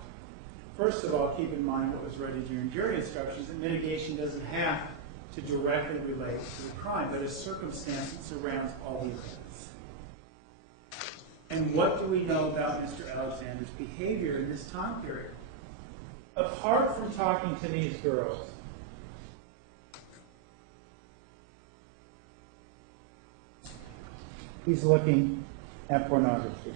first of all, keep in mind what was read in your jury instructions, that mitigation doesn't have to directly relate to the crime, but a circumstance that surrounds all the events. And what do we know about Mr. Alexander's behavior in this time period? Apart from talking to these girls, he's looking at pornography.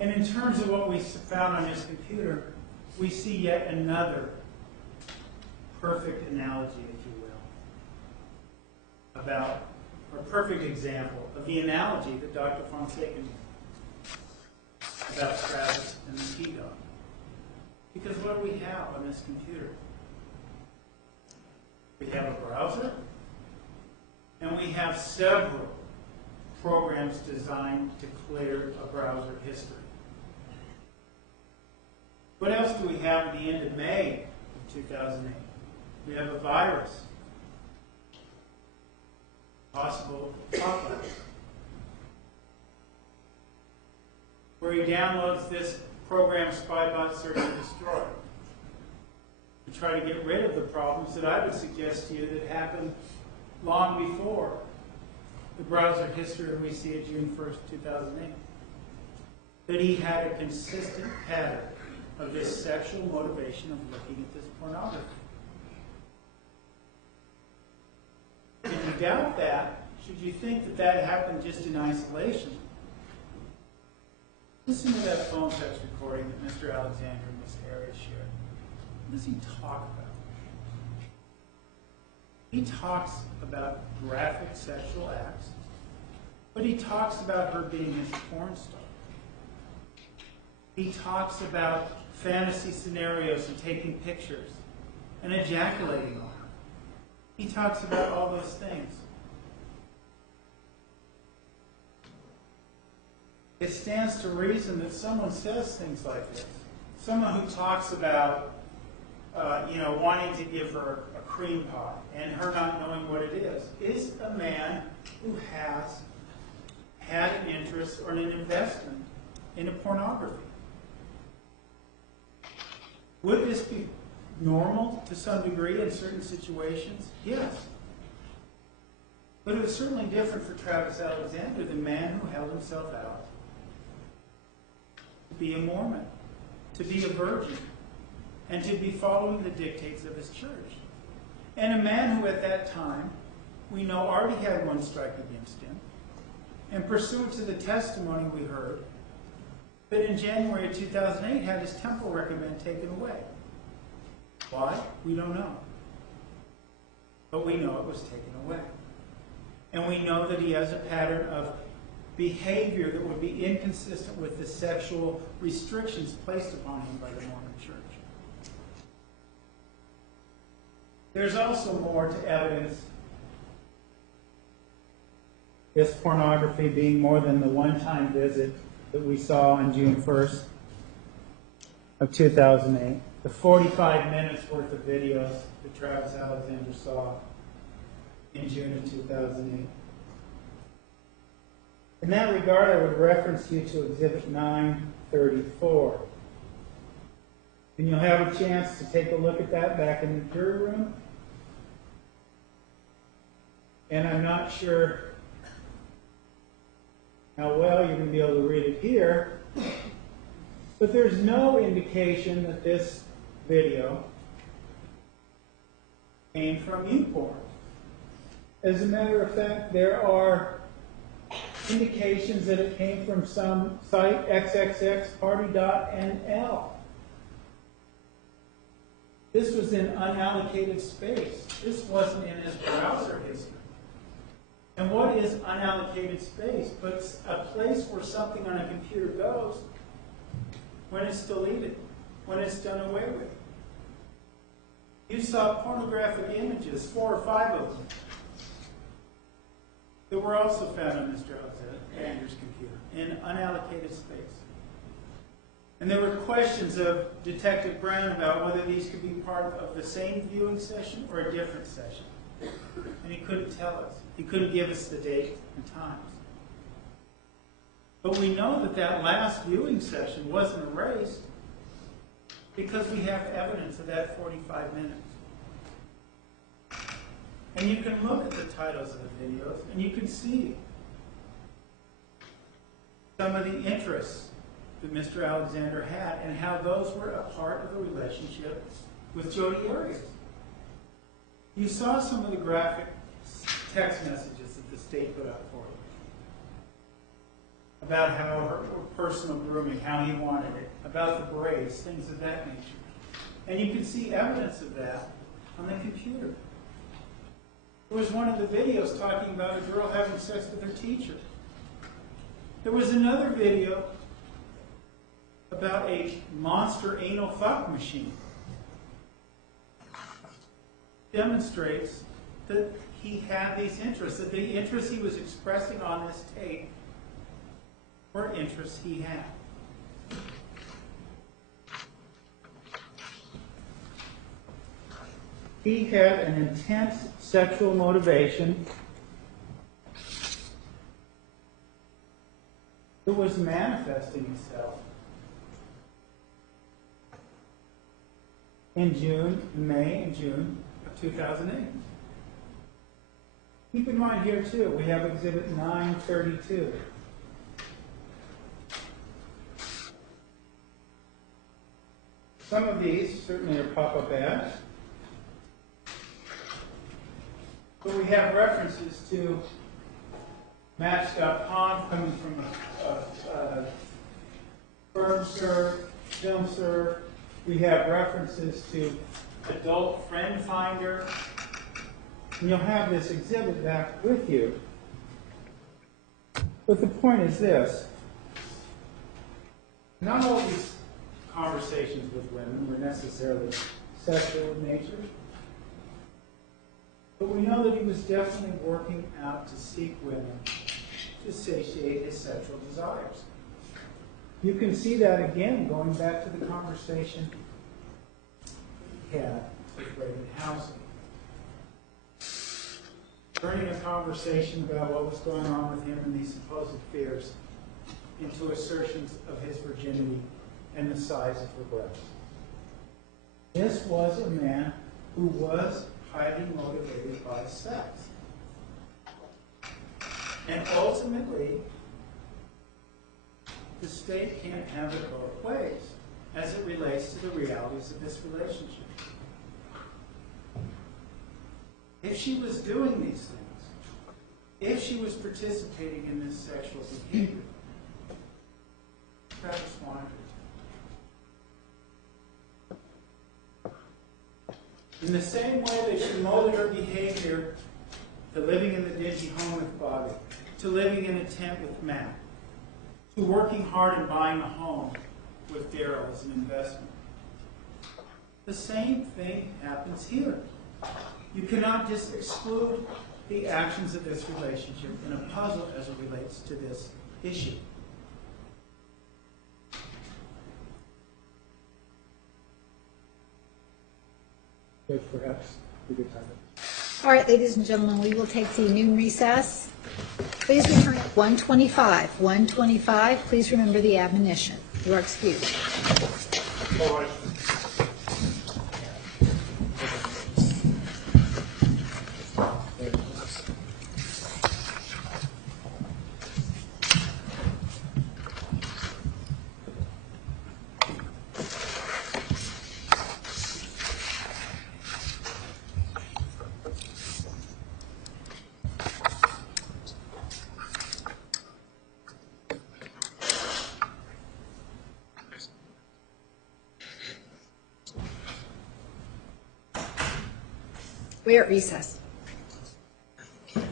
And in terms of what we found on his computer, we see yet another perfect analogy, if you will, about, or a perfect example of the analogy that Dr. Fonseca made about Travis and the ski dog. Because what do we have on this computer? We have a browser, and we have several programs designed to clear a browser history. What else do we have at the end of May of 2008? We have a virus, possible pop-ups. he downloads this program, Spybot Search and Destroy, to try to get rid of the problems that I would suggest to you that happened long before the browser history we see at June 1st, 2008. That he had a consistent pattern of this sexual motivation of looking at this pornography. If you doubt that, should you think that that happened just in isolation, listen to that phone text recording that Mr. Alexander and Ms. Arias shared. What does he talk about? He talks about graphic sexual acts, but he talks about her being his porn star. He talks about fantasy scenarios and taking pictures and ejaculating on her. He talks about all those things. It stands to reason that someone says things like this. Someone who talks about, wanting to give her a cream pie and her not knowing what it is a man who has had an interest or an investment in pornography. Would this be normal to some degree in certain situations? Yes. But it was certainly different for Travis Alexander, the man who held himself out to be a Mormon, to be a virgin, and to be following the dictates of his church. And a man who at that time, we know, already had one strike against him, and pursuant to the testimony we heard, that in January of 2008 had his temporal recommend taken away. Why? We don't know. But we know it was taken away. And we know that he has a pattern of behavior that would be inconsistent with the sexual restrictions placed upon him by the Mormon Church. There's also more to evidence this pornography being more than the one-time visit that we saw on June 1st of 2008. The 45 minutes worth of videos that Travis Alexander saw in June of 2008. In that regard, I would reference you to Exhibit 934. And you'll have a chance to take a look at that back in the jury room. And I'm not sure how well you're going to be able to read it here, but there's no indication that this video came from YouPorn. As a matter of fact, there are indications that it came from some site, xxxparty.nl. This was in unallocated space. This wasn't in his browser history. And what is unallocated space? But a place where something on a computer goes when it's deleted, when it's done away with. You saw pornographic images, 4 or 5 of them, that were also found on Mr. Alexander's computer in unallocated space. And there were questions of Detective Brown about whether these could be part of the same viewing session or a different session. And he couldn't tell us. He couldn't give us the date and times. But we know that that last viewing session wasn't erased because we have evidence of that 45 minutes. And you can look at the titles of the videos and you can see some of the interests that Mr. Alexander had and how those were a part of the relationship with Jodi Arias. You saw some of the graphic text messages that the state put up for you about how her personal grooming, how he wanted it, about the braids, things of that nature. And you can see evidence of that on the computer. There was one of the videos talking about a girl having sex with her teacher. There was another video about a monster anal fuck machine. Demonstrates that he had these interests, that the interests he was expressing on this tape were interests he had. He had an intense sexual motivation It was manifesting itself in May and June of 2008. Keep in mind here too, we have Exhibit 932. Some of these certainly are pop-up ads, but we have references to Match.com coming from a firm serve, film serve. We have references to Adult Friend Finder. And you'll have this exhibit back with you. But the point is this. Not all these conversations with women were necessarily sexual in nature. But we know that he was definitely working out to seek women to satiate his sexual desires. You can see that again going back to the conversation he had with Reagan Housing. Turning a conversation about what was going on with him and these supposed fears into assertions of his virginity and the size of her breasts. This was a man who was highly motivated by sex. And ultimately, the state can't have it both ways as it relates to the realities of this relationship. If she was doing these things, if she was participating in this sexual behavior, Travis wanted her to. In the same way that she molded her behavior to living in the dingy home with Bobby, to living in a tent with Matt, to working hard and buying a home with Daryl as an investment. The same thing happens here. You cannot just exclude the actions of this relationship in a puzzle as it relates to this issue. Perhaps we could have it. All right, ladies and gentlemen, we will take the noon recess. Please return at 1:25. 1:25, please remember the admonition. You are excused. All right. We are at recess. All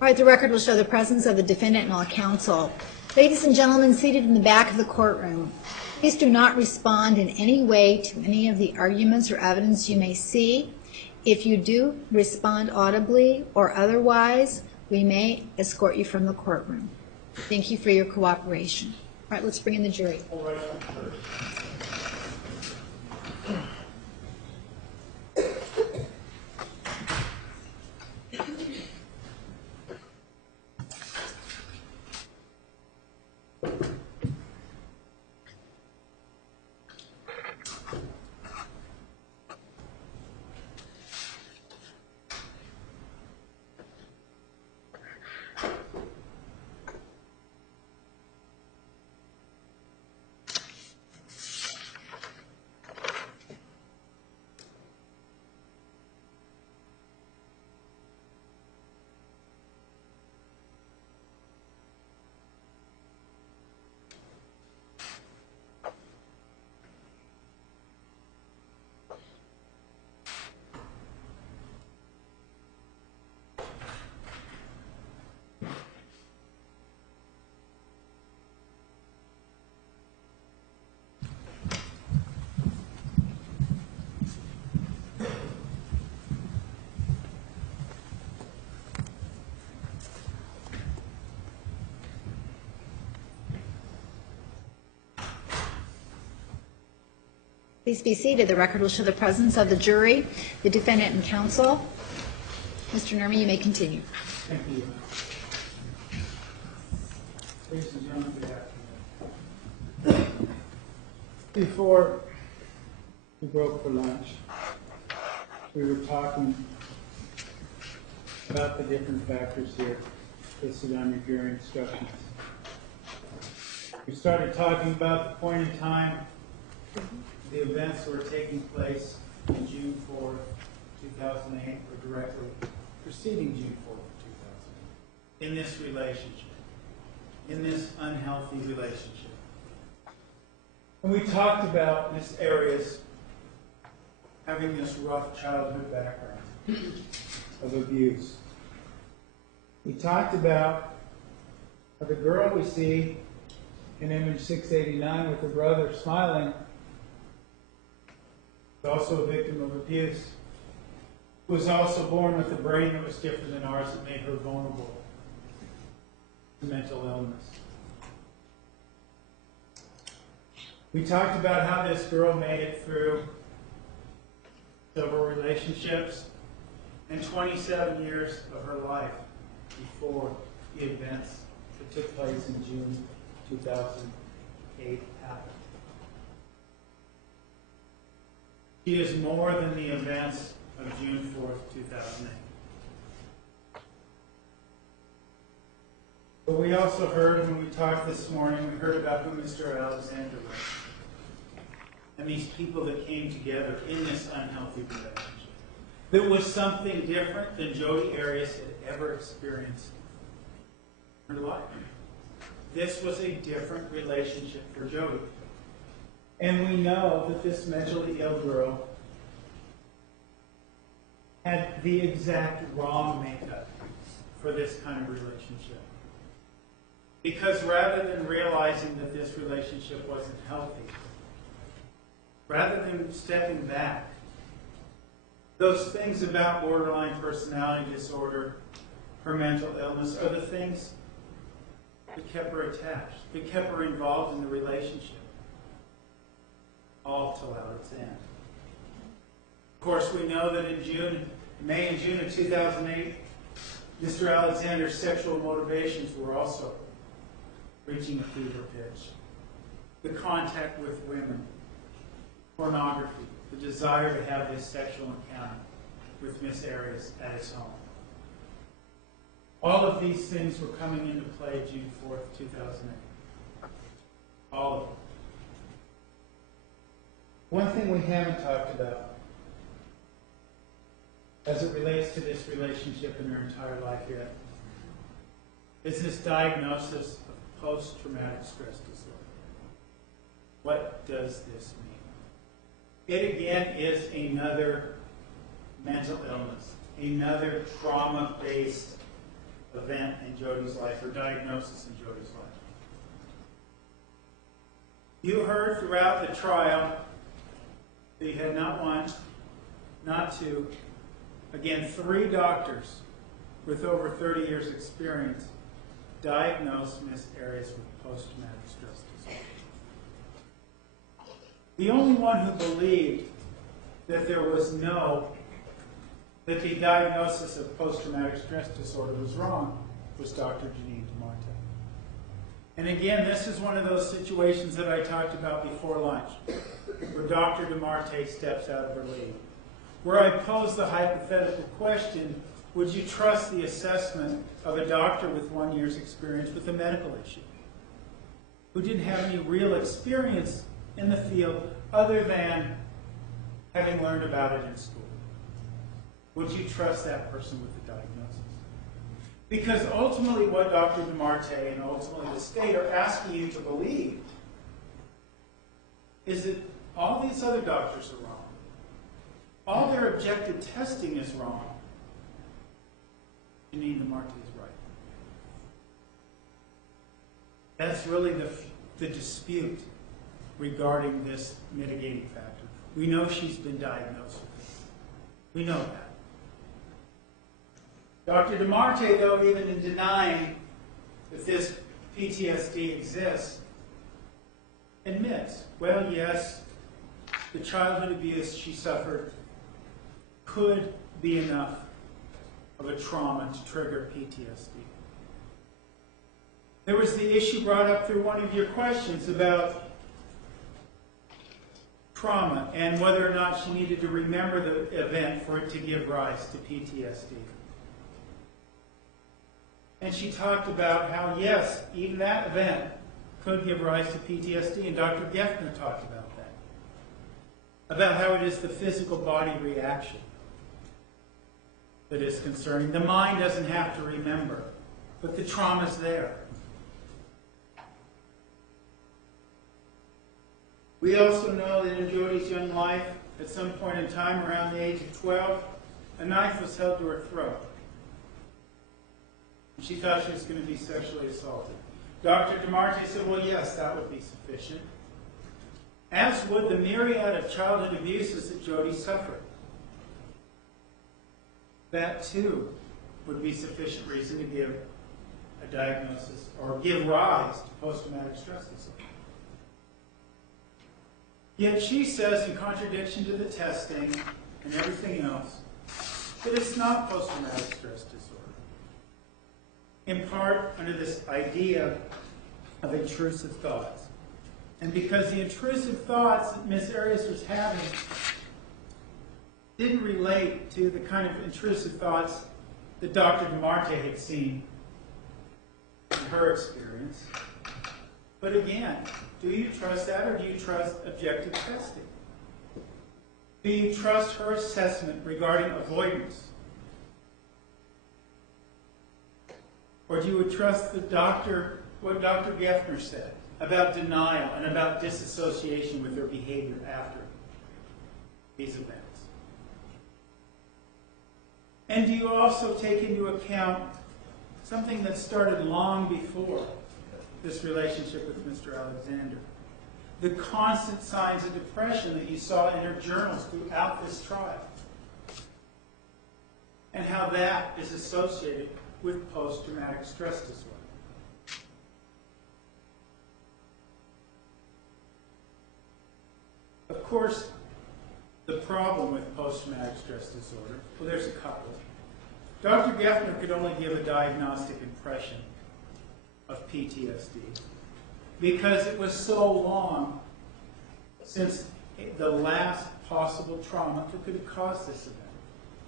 right, the record will show the presence of the defendant and all counsel. Ladies and gentlemen seated in the back of the courtroom, please do not respond in any way to any of the arguments or evidence you may see. If you do respond audibly or otherwise, we may escort you from the courtroom. Thank you for your cooperation. All right, let's bring in the jury. All right. Please be seated. The record will show the presence of the jury, the defendant, and counsel. Mr. Nerman, you may continue. Thank you. Ladies and gentlemen, good afternoon. Before we broke for lunch, we were talking about the different factors here listed on your jury instructions. We started talking about the point in time the events that were taking place on June 4th, 2008, or directly preceding June 4th, 2008, in this relationship, in this unhealthy relationship. And we talked about Miss Arias having this rough childhood background of abuse. We talked about how the girl we see in image 689 with her brother smiling was also a victim of abuse, was also born with a brain that was different than ours that made her vulnerable to mental illness. We talked about how this girl made it through several relationships and 27 years of her life before the events that took place in June 2008 happened. She is more than the events of June 4th, 2008. But we also heard, when we talked this morning, we heard about who Mr. Alexander was. And these people that came together in this unhealthy relationship. That was something different than Jodi Arias had ever experienced in her life. This was a different relationship for Jodi. And we know that this mentally ill girl had the exact wrong makeup for this kind of relationship. Because rather than realizing that this relationship wasn't healthy, rather than stepping back, those things about borderline personality disorder, her mental illness, are the things that kept her attached, that kept her involved in the relationship, all till out its end. Of course, we know that in May and June of 2008, Mr. Alexander's sexual motivations were also reaching a fever pitch. The contact with women, pornography, the desire to have this sexual encounter with Miss Arias at his home. All of these things were coming into play June 4th, 2008. All of them. One thing we haven't talked about as it relates to this relationship in her entire life yet is this diagnosis of post-traumatic stress disorder. What does this mean? It again is another mental illness, another trauma-based event in Jodi's life, or diagnosis in Jodi's life. You heard throughout the trial that you had not one, not two, again, 3 doctors with over 30 years' experience diagnosed Miss Arias with post-traumatic stress disorder. The only one who believed that that the diagnosis of post-traumatic stress disorder was wrong was Dr. Jodi Arias. And again, this is one of those situations that I talked about before lunch, where Dr. Arias steps out of her league. Where I pose the hypothetical question, would you trust the assessment of a doctor with 1 year's experience with a medical issue, who didn't have any real experience in the field other than having learned about it in school? Would you trust that person with the diagnosis? Because ultimately what Dr. Arias and ultimately the state are asking you to believe is that all these other doctors are wrong. All their objective testing is wrong. Jodi Arias is right. That's really the dispute regarding this mitigating factor. We know she's been diagnosed with this. We know that. Dr. Arias, though, even in denying that this PTSD exists, admits, well, yes, the childhood abuse she suffered could be enough of a trauma to trigger PTSD. There was the issue brought up through one of your questions about trauma and whether or not she needed to remember the event for it to give rise to PTSD. And she talked about how, yes, even that event could give rise to PTSD, and Dr. Geffner talked about that. About how it is the physical body reaction that is concerning. The mind doesn't have to remember, but the trauma's there. We also know that in Jodi's young life, at some point in time around the age of 12, a knife was held to her throat. And she thought she was going to be sexually assaulted. Dr. DeMarte said, well, yes, that would be sufficient. As would the myriad of childhood abuses that Jodi suffered. That, too, would be sufficient reason to give a diagnosis or give rise to post-traumatic stress disorder. Yet she says, in contradiction to the testing and everything else, that it's not post-traumatic stress disorder. In part, under this idea of intrusive thoughts. And because the intrusive thoughts that Ms. Arias was having didn't relate to the kind of intrusive thoughts that Dr. DeMarte had seen in her experience. But again, do you trust that, or do you trust objective testing? Do you trust her assessment regarding avoidance? Or do you trust what Dr. Geffner said about denial and about disassociation with her behavior after these events? And do you also take into account something that started long before this relationship with Mr. Alexander? The constant signs of depression that you saw in her journals throughout this trial. And how that is associated with post-traumatic stress disorder. Of course, the problem with post-traumatic stress disorder, well, there's a couple. Dr. Geffner could only give a diagnostic impression of PTSD because it was so long since the last possible trauma that could have caused this event,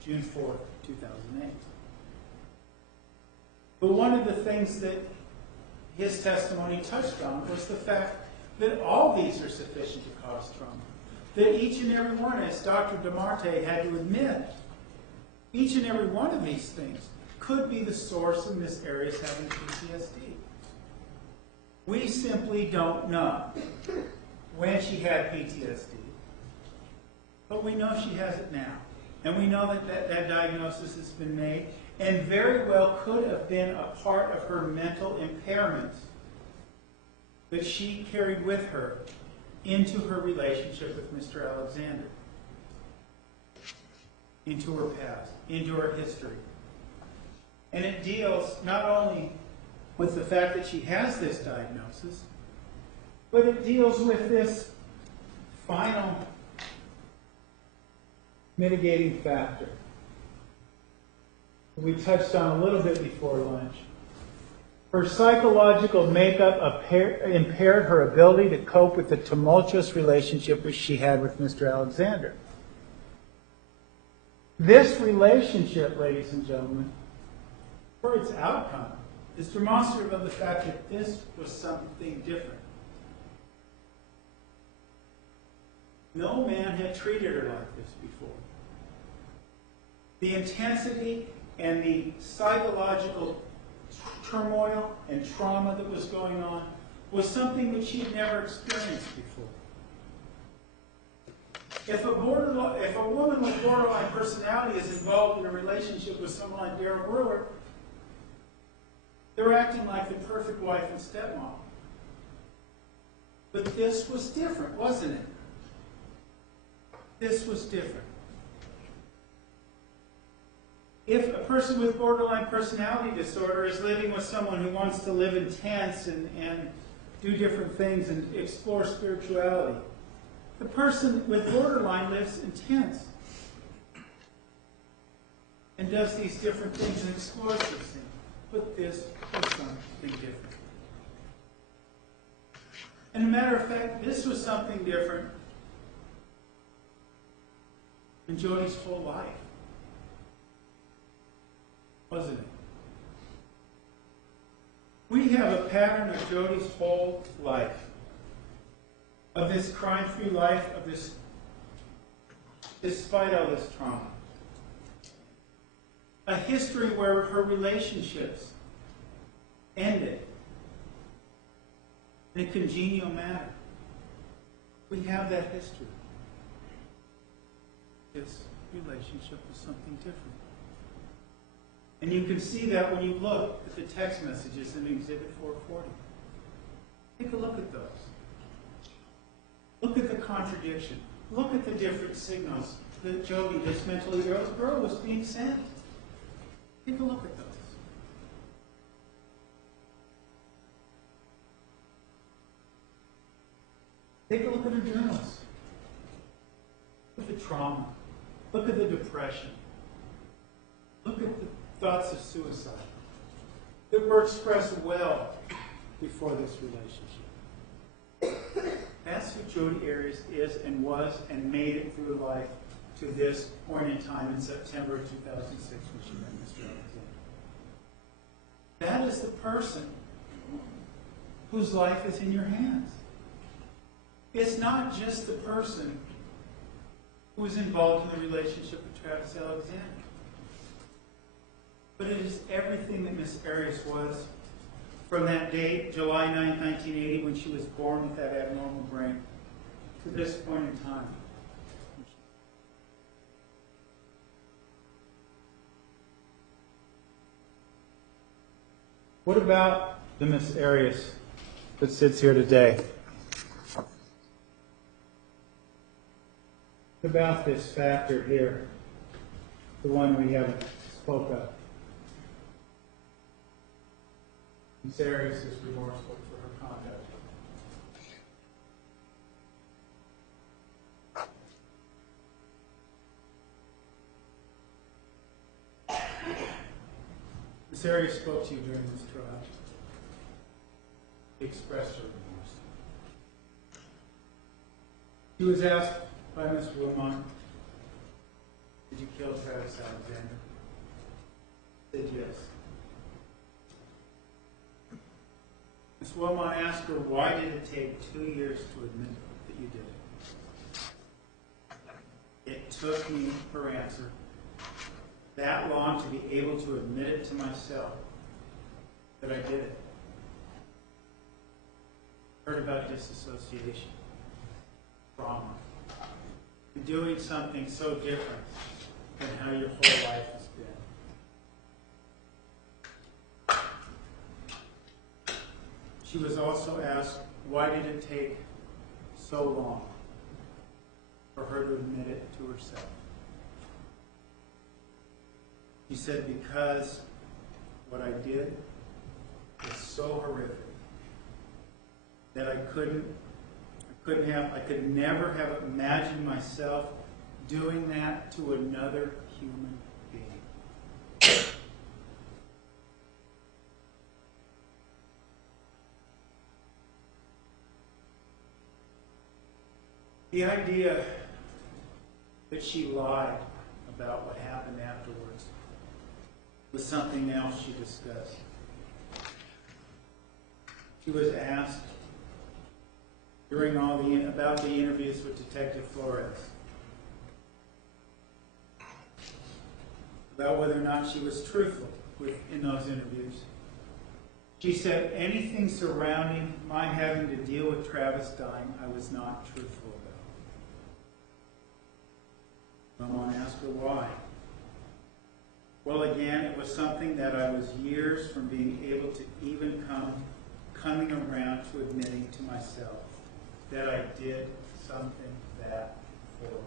June 4th, 2008. But one of the things that his testimony touched on was the fact that all these are sufficient to cause trauma. That each and every one, as Dr. DeMarte had to admit, each and every one of these things could be the source of Ms. Arias having PTSD. We simply don't know when she had PTSD, but we know she has it now. And we know that diagnosis has been made, and very well could have been a part of her mental impairment that she carried with her into her relationship with Mr. Alexander, into her past, into her history. And it deals not only with the fact that she has this diagnosis, but it deals with this final mitigating factor we touched on a little bit before lunch. Her psychological makeup impaired her ability to cope with the tumultuous relationship which she had with Mr. Alexander. This relationship, ladies and gentlemen, for its outcome, is demonstrative of the fact that this was something different. No man had treated her like this before. The intensity and the psychological turmoil and trauma that was going on was something that she had never experienced before. If a woman with borderline personality is involved in a relationship with someone like Daryl Brewer, they're acting like the perfect wife and stepmom. But this was different, wasn't it? This was different. If a person with borderline personality disorder is living with someone who wants to live in tents and do different things and explore spirituality, The person with borderline lives in tents and does these different things and explores these things. But this was something different. And a matter of fact, this was something different in Jodi's whole life. Wasn't it? We have a pattern of Jodi's whole life, of this crime-free life, of this, despite all this trauma. A history where her relationships ended in a congenial manner. We have that history. This relationship is something different. And you can see that when you look at the text messages in Exhibit 440. Take a look at those. Look at the contradiction. Look at the different signals that Jodi, this mentally ill girl, was being sent. Take a look at those. Take a look at her journals. Look at the trauma. Look at the depression. Look at the thoughts of suicide that were expressed well before this relationship. That's who Jodi Arias is and was and made it through life to this point in time in September of 2006 when she met Mr. Alexander. That is the person whose life is in your hands. It's not just the person who was involved in the relationship with Travis Alexander. But it is everything that Miss Arias was from that date, July 9, 1980, when she was born with that abnormal brain, to this point in time. What about the Miss Arias that sits here today? What about this factor here, the one we haven't spoke of? Miss Arias is remorseful for her conduct. Miss Arias spoke to you during this trial. She expressed her remorse. She was asked by Ms. Wilmot, "Did you kill Travis Alexander?" She said yes. Ms. Wilmot asked her, "Why did it take 2 years to admit that you did it?" It took me, her answer, that long to be able to admit it to myself that I did it. Heard about disassociation, trauma, and doing something so different than how your whole life has been. She was also asked, why did it take so long for her to admit it to herself? She said, because what I did was so horrific that I could never have imagined myself doing that to another human being. The idea that she lied about what happened afterwards was something else she discussed. She was asked during about the interviews with Detective Flores about whether or not she was truthful in those interviews. She said, anything surrounding my having to deal with Travis dying, I was not truthful about. Someone asked her why. Well, again, it was something that I was years from being able to even coming around to admitting to myself that I did something that horrible.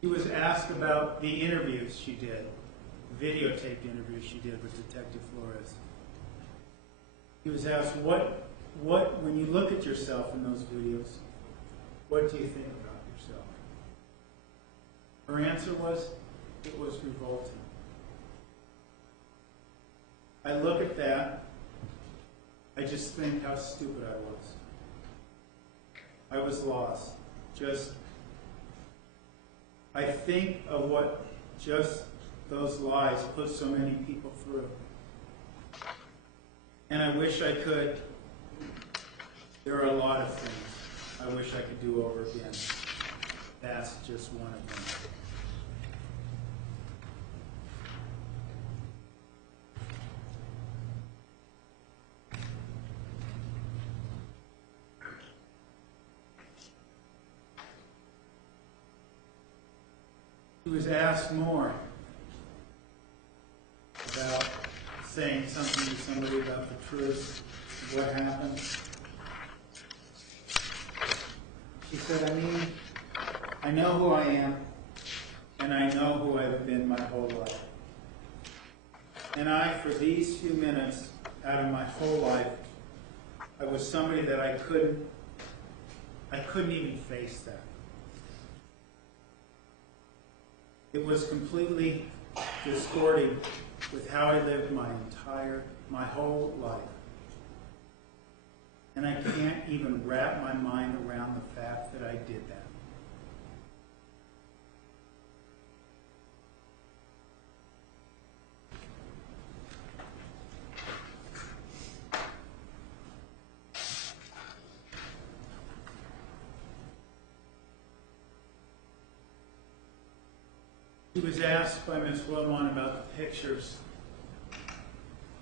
She was asked about the interviews she did, videotaped interviews she did with Detective Flores. He was asked, when you look at yourself in those videos, what do you think about yourself? Her answer was, it was revolting. I look at that, I just think how stupid I was. I was lost. I think of what just those lies put so many people through. And I wish I could. There are a lot of things I wish I could do over again. That's just one of them. He was asked more about saying something to somebody about the truth of what happened. She said, I know who I am, and I know who I've been my whole life. And for these few minutes out of my whole life, I was somebody that I couldn't even face that. It was completely distorting with how I lived my whole life. And I can't even wrap my mind around the fact that I did that. He was asked by Ms. Wilmot about the pictures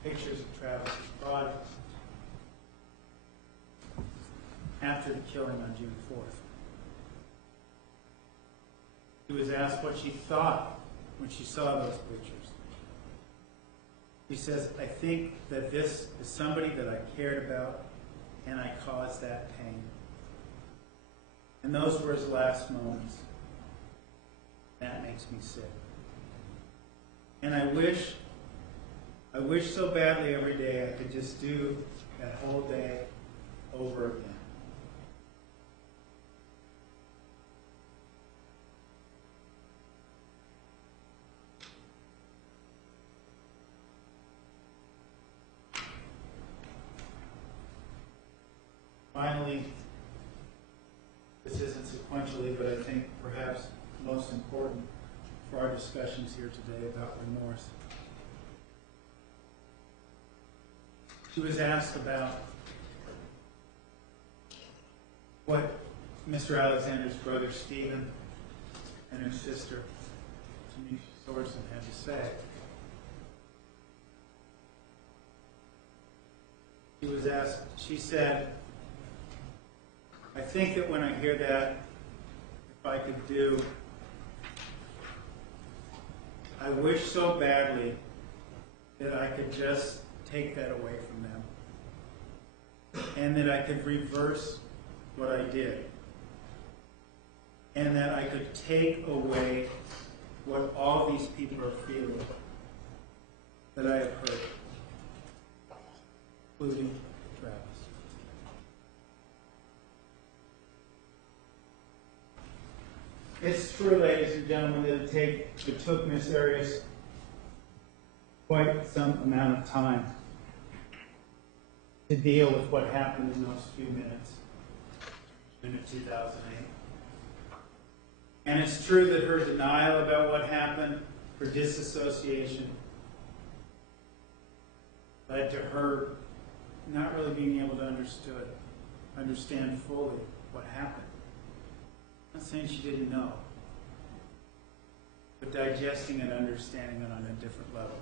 of Travis's body after the killing on June 4th. He was asked what she thought when she saw those pictures. He says, I think that this is somebody that I cared about and I caused that pain. And those were his last moments. That makes me sick. And I wish so badly every day I could just do that whole day over again. Finally, this isn't sequentially, but I think perhaps most important for our discussions here today about remorse. She was asked about what Mr. Alexander's brother Stephen and her sister Tanisha Sorensen had to say. She was asked, she said, I think that when I hear that, if I could do, I wish so badly that I could just take that away from them. And that I could reverse what I did. And that I could take away what all these people are feeling that I have heard, including Travis. It's true, ladies and gentlemen, that it took Miss Arias quite some amount of time to deal with what happened in those few minutes in 2008. And it's true that her denial about what happened, her disassociation, led to her not really being able to understand fully what happened. I'm not saying she didn't know, but digesting and understanding it on a different level.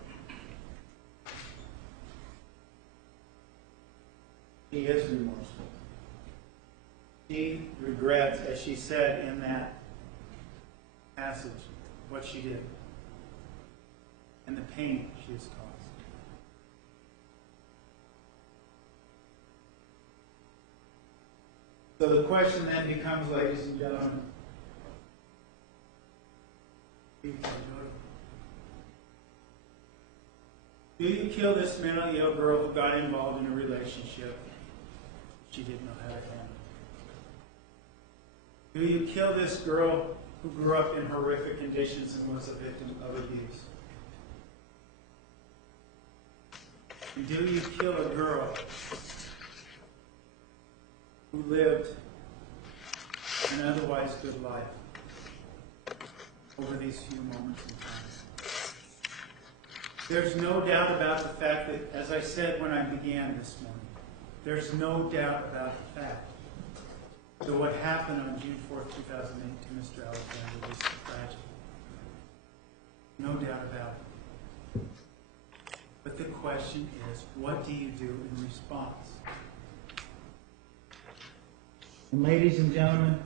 She is remorseful. She regrets, as she said in that passage, what she did and the pain she has caused. So the question then becomes, ladies and gentlemen, do Do you kill this mentally ill girl who got involved in a relationship she didn't know how to handle? Do you kill this girl who grew up in horrific conditions and was a victim of abuse? And do you kill a girl who lived an otherwise good life over these few moments in time? There's no doubt about the fact that, as I said when I began this morning, there's no doubt about the fact that what happened on June 4th, 2008 to Mr. Alexander was tragic. No doubt about it. But the question is, what do you do in response? And ladies and gentlemen,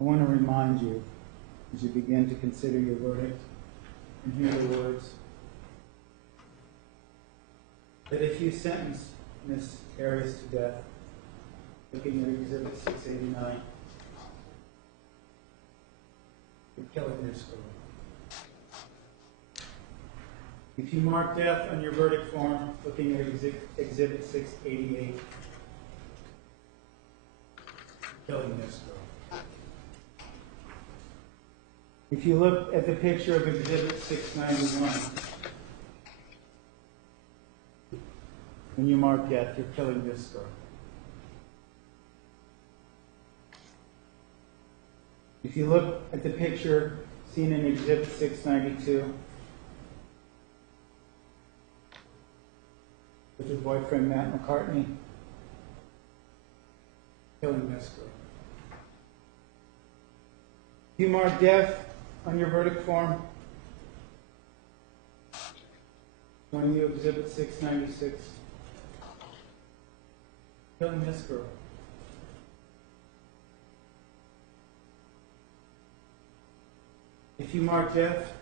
I want to remind you, as you begin to consider your verdict and hear the words, that if you sentence Ms. Arias to death, looking at Exhibit 689, you're killing this girl. If you mark death on your verdict form, looking at Exhibit 688, killing this girl. If you look at the picture of Exhibit 691, when you mark death, you're killing this girl. If you look at the picture seen in Exhibit 692, with your boyfriend Matt McCartney, killing this girl. If you mark death on your verdict form, showing you Exhibit 696, killing this girl. If you mark death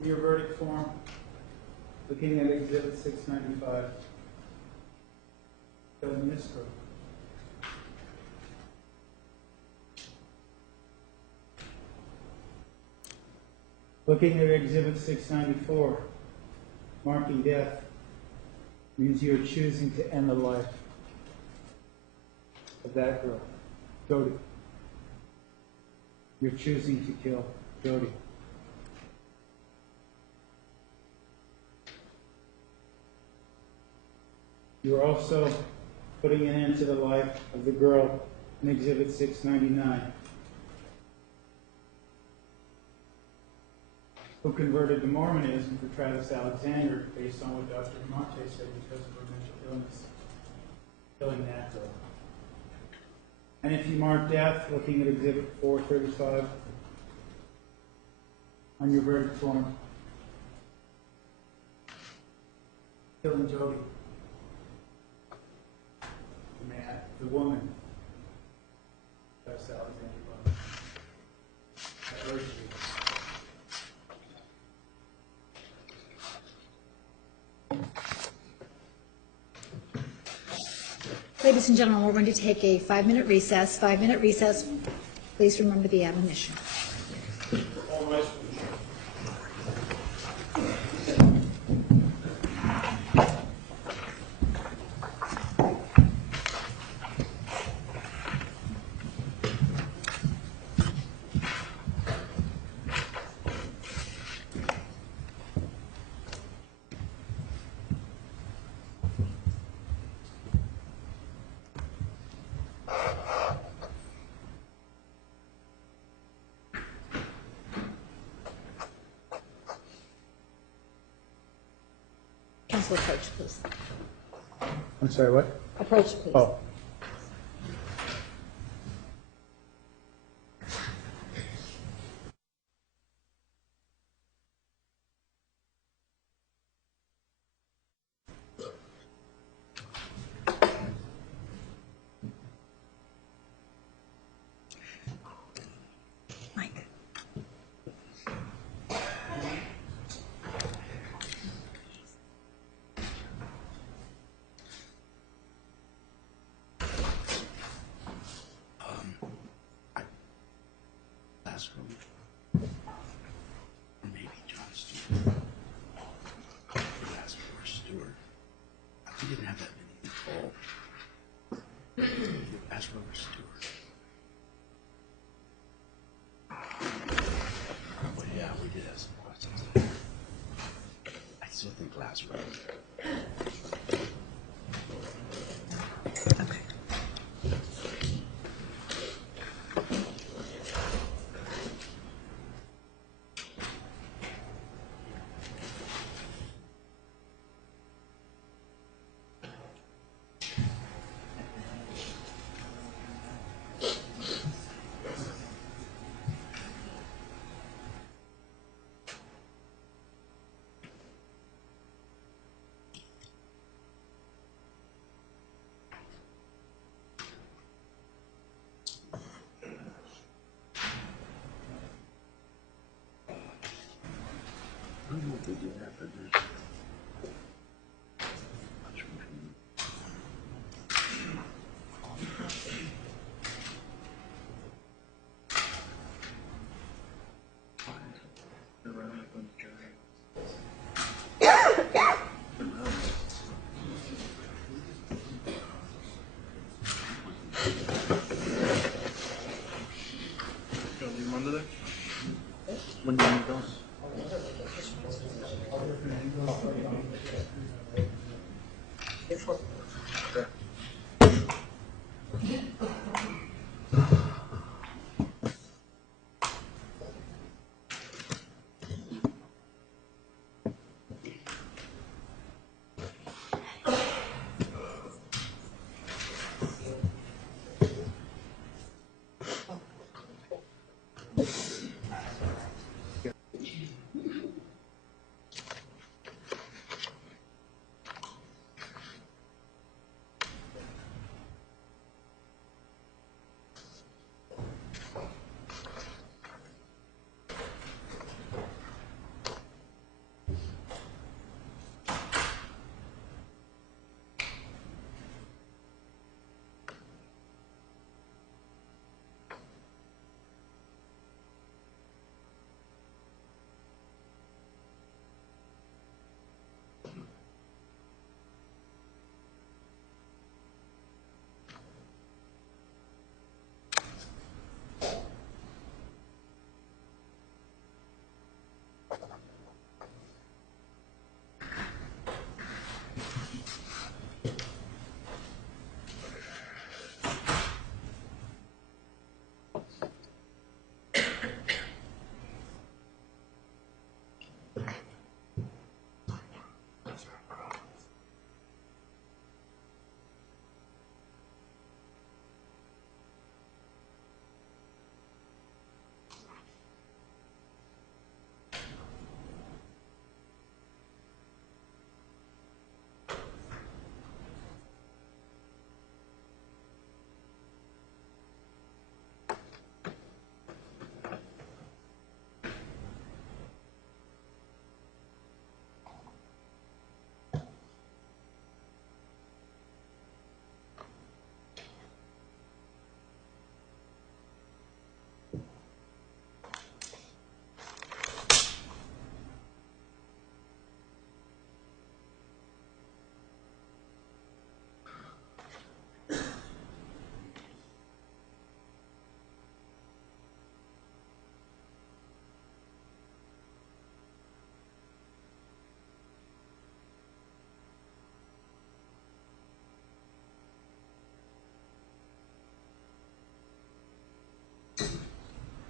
in your verdict form, looking at Exhibit 695, killing this girl. Looking at Exhibit 694, marking death means you're choosing to end the life of that girl, Jodi. You're choosing to kill Jodi. You're also putting an end to the life of the girl in Exhibit 699, who converted to Mormonism for Travis Alexander based on what Dr. Monte said because of her mental illness, killing that girl. And if you mark death, looking at Exhibit 435 on your verdict form, killing Jodi. The woman, Travis Alexander. I urge you. Ladies and gentlemen, we're going to take a 5-minute recess. 5-minute recess. Please remember the admonition. All rise. Counsel, approach, please. I'm sorry, what? Approach, please. Oh. Mike. did have some questions. I still think last round. Okay. I don't know if they do that, but there's much more. When do you need those?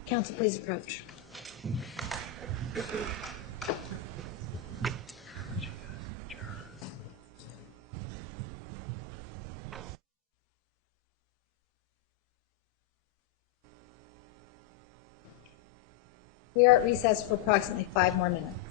Counsel, please approach. We are at recess for approximately 5 more minutes.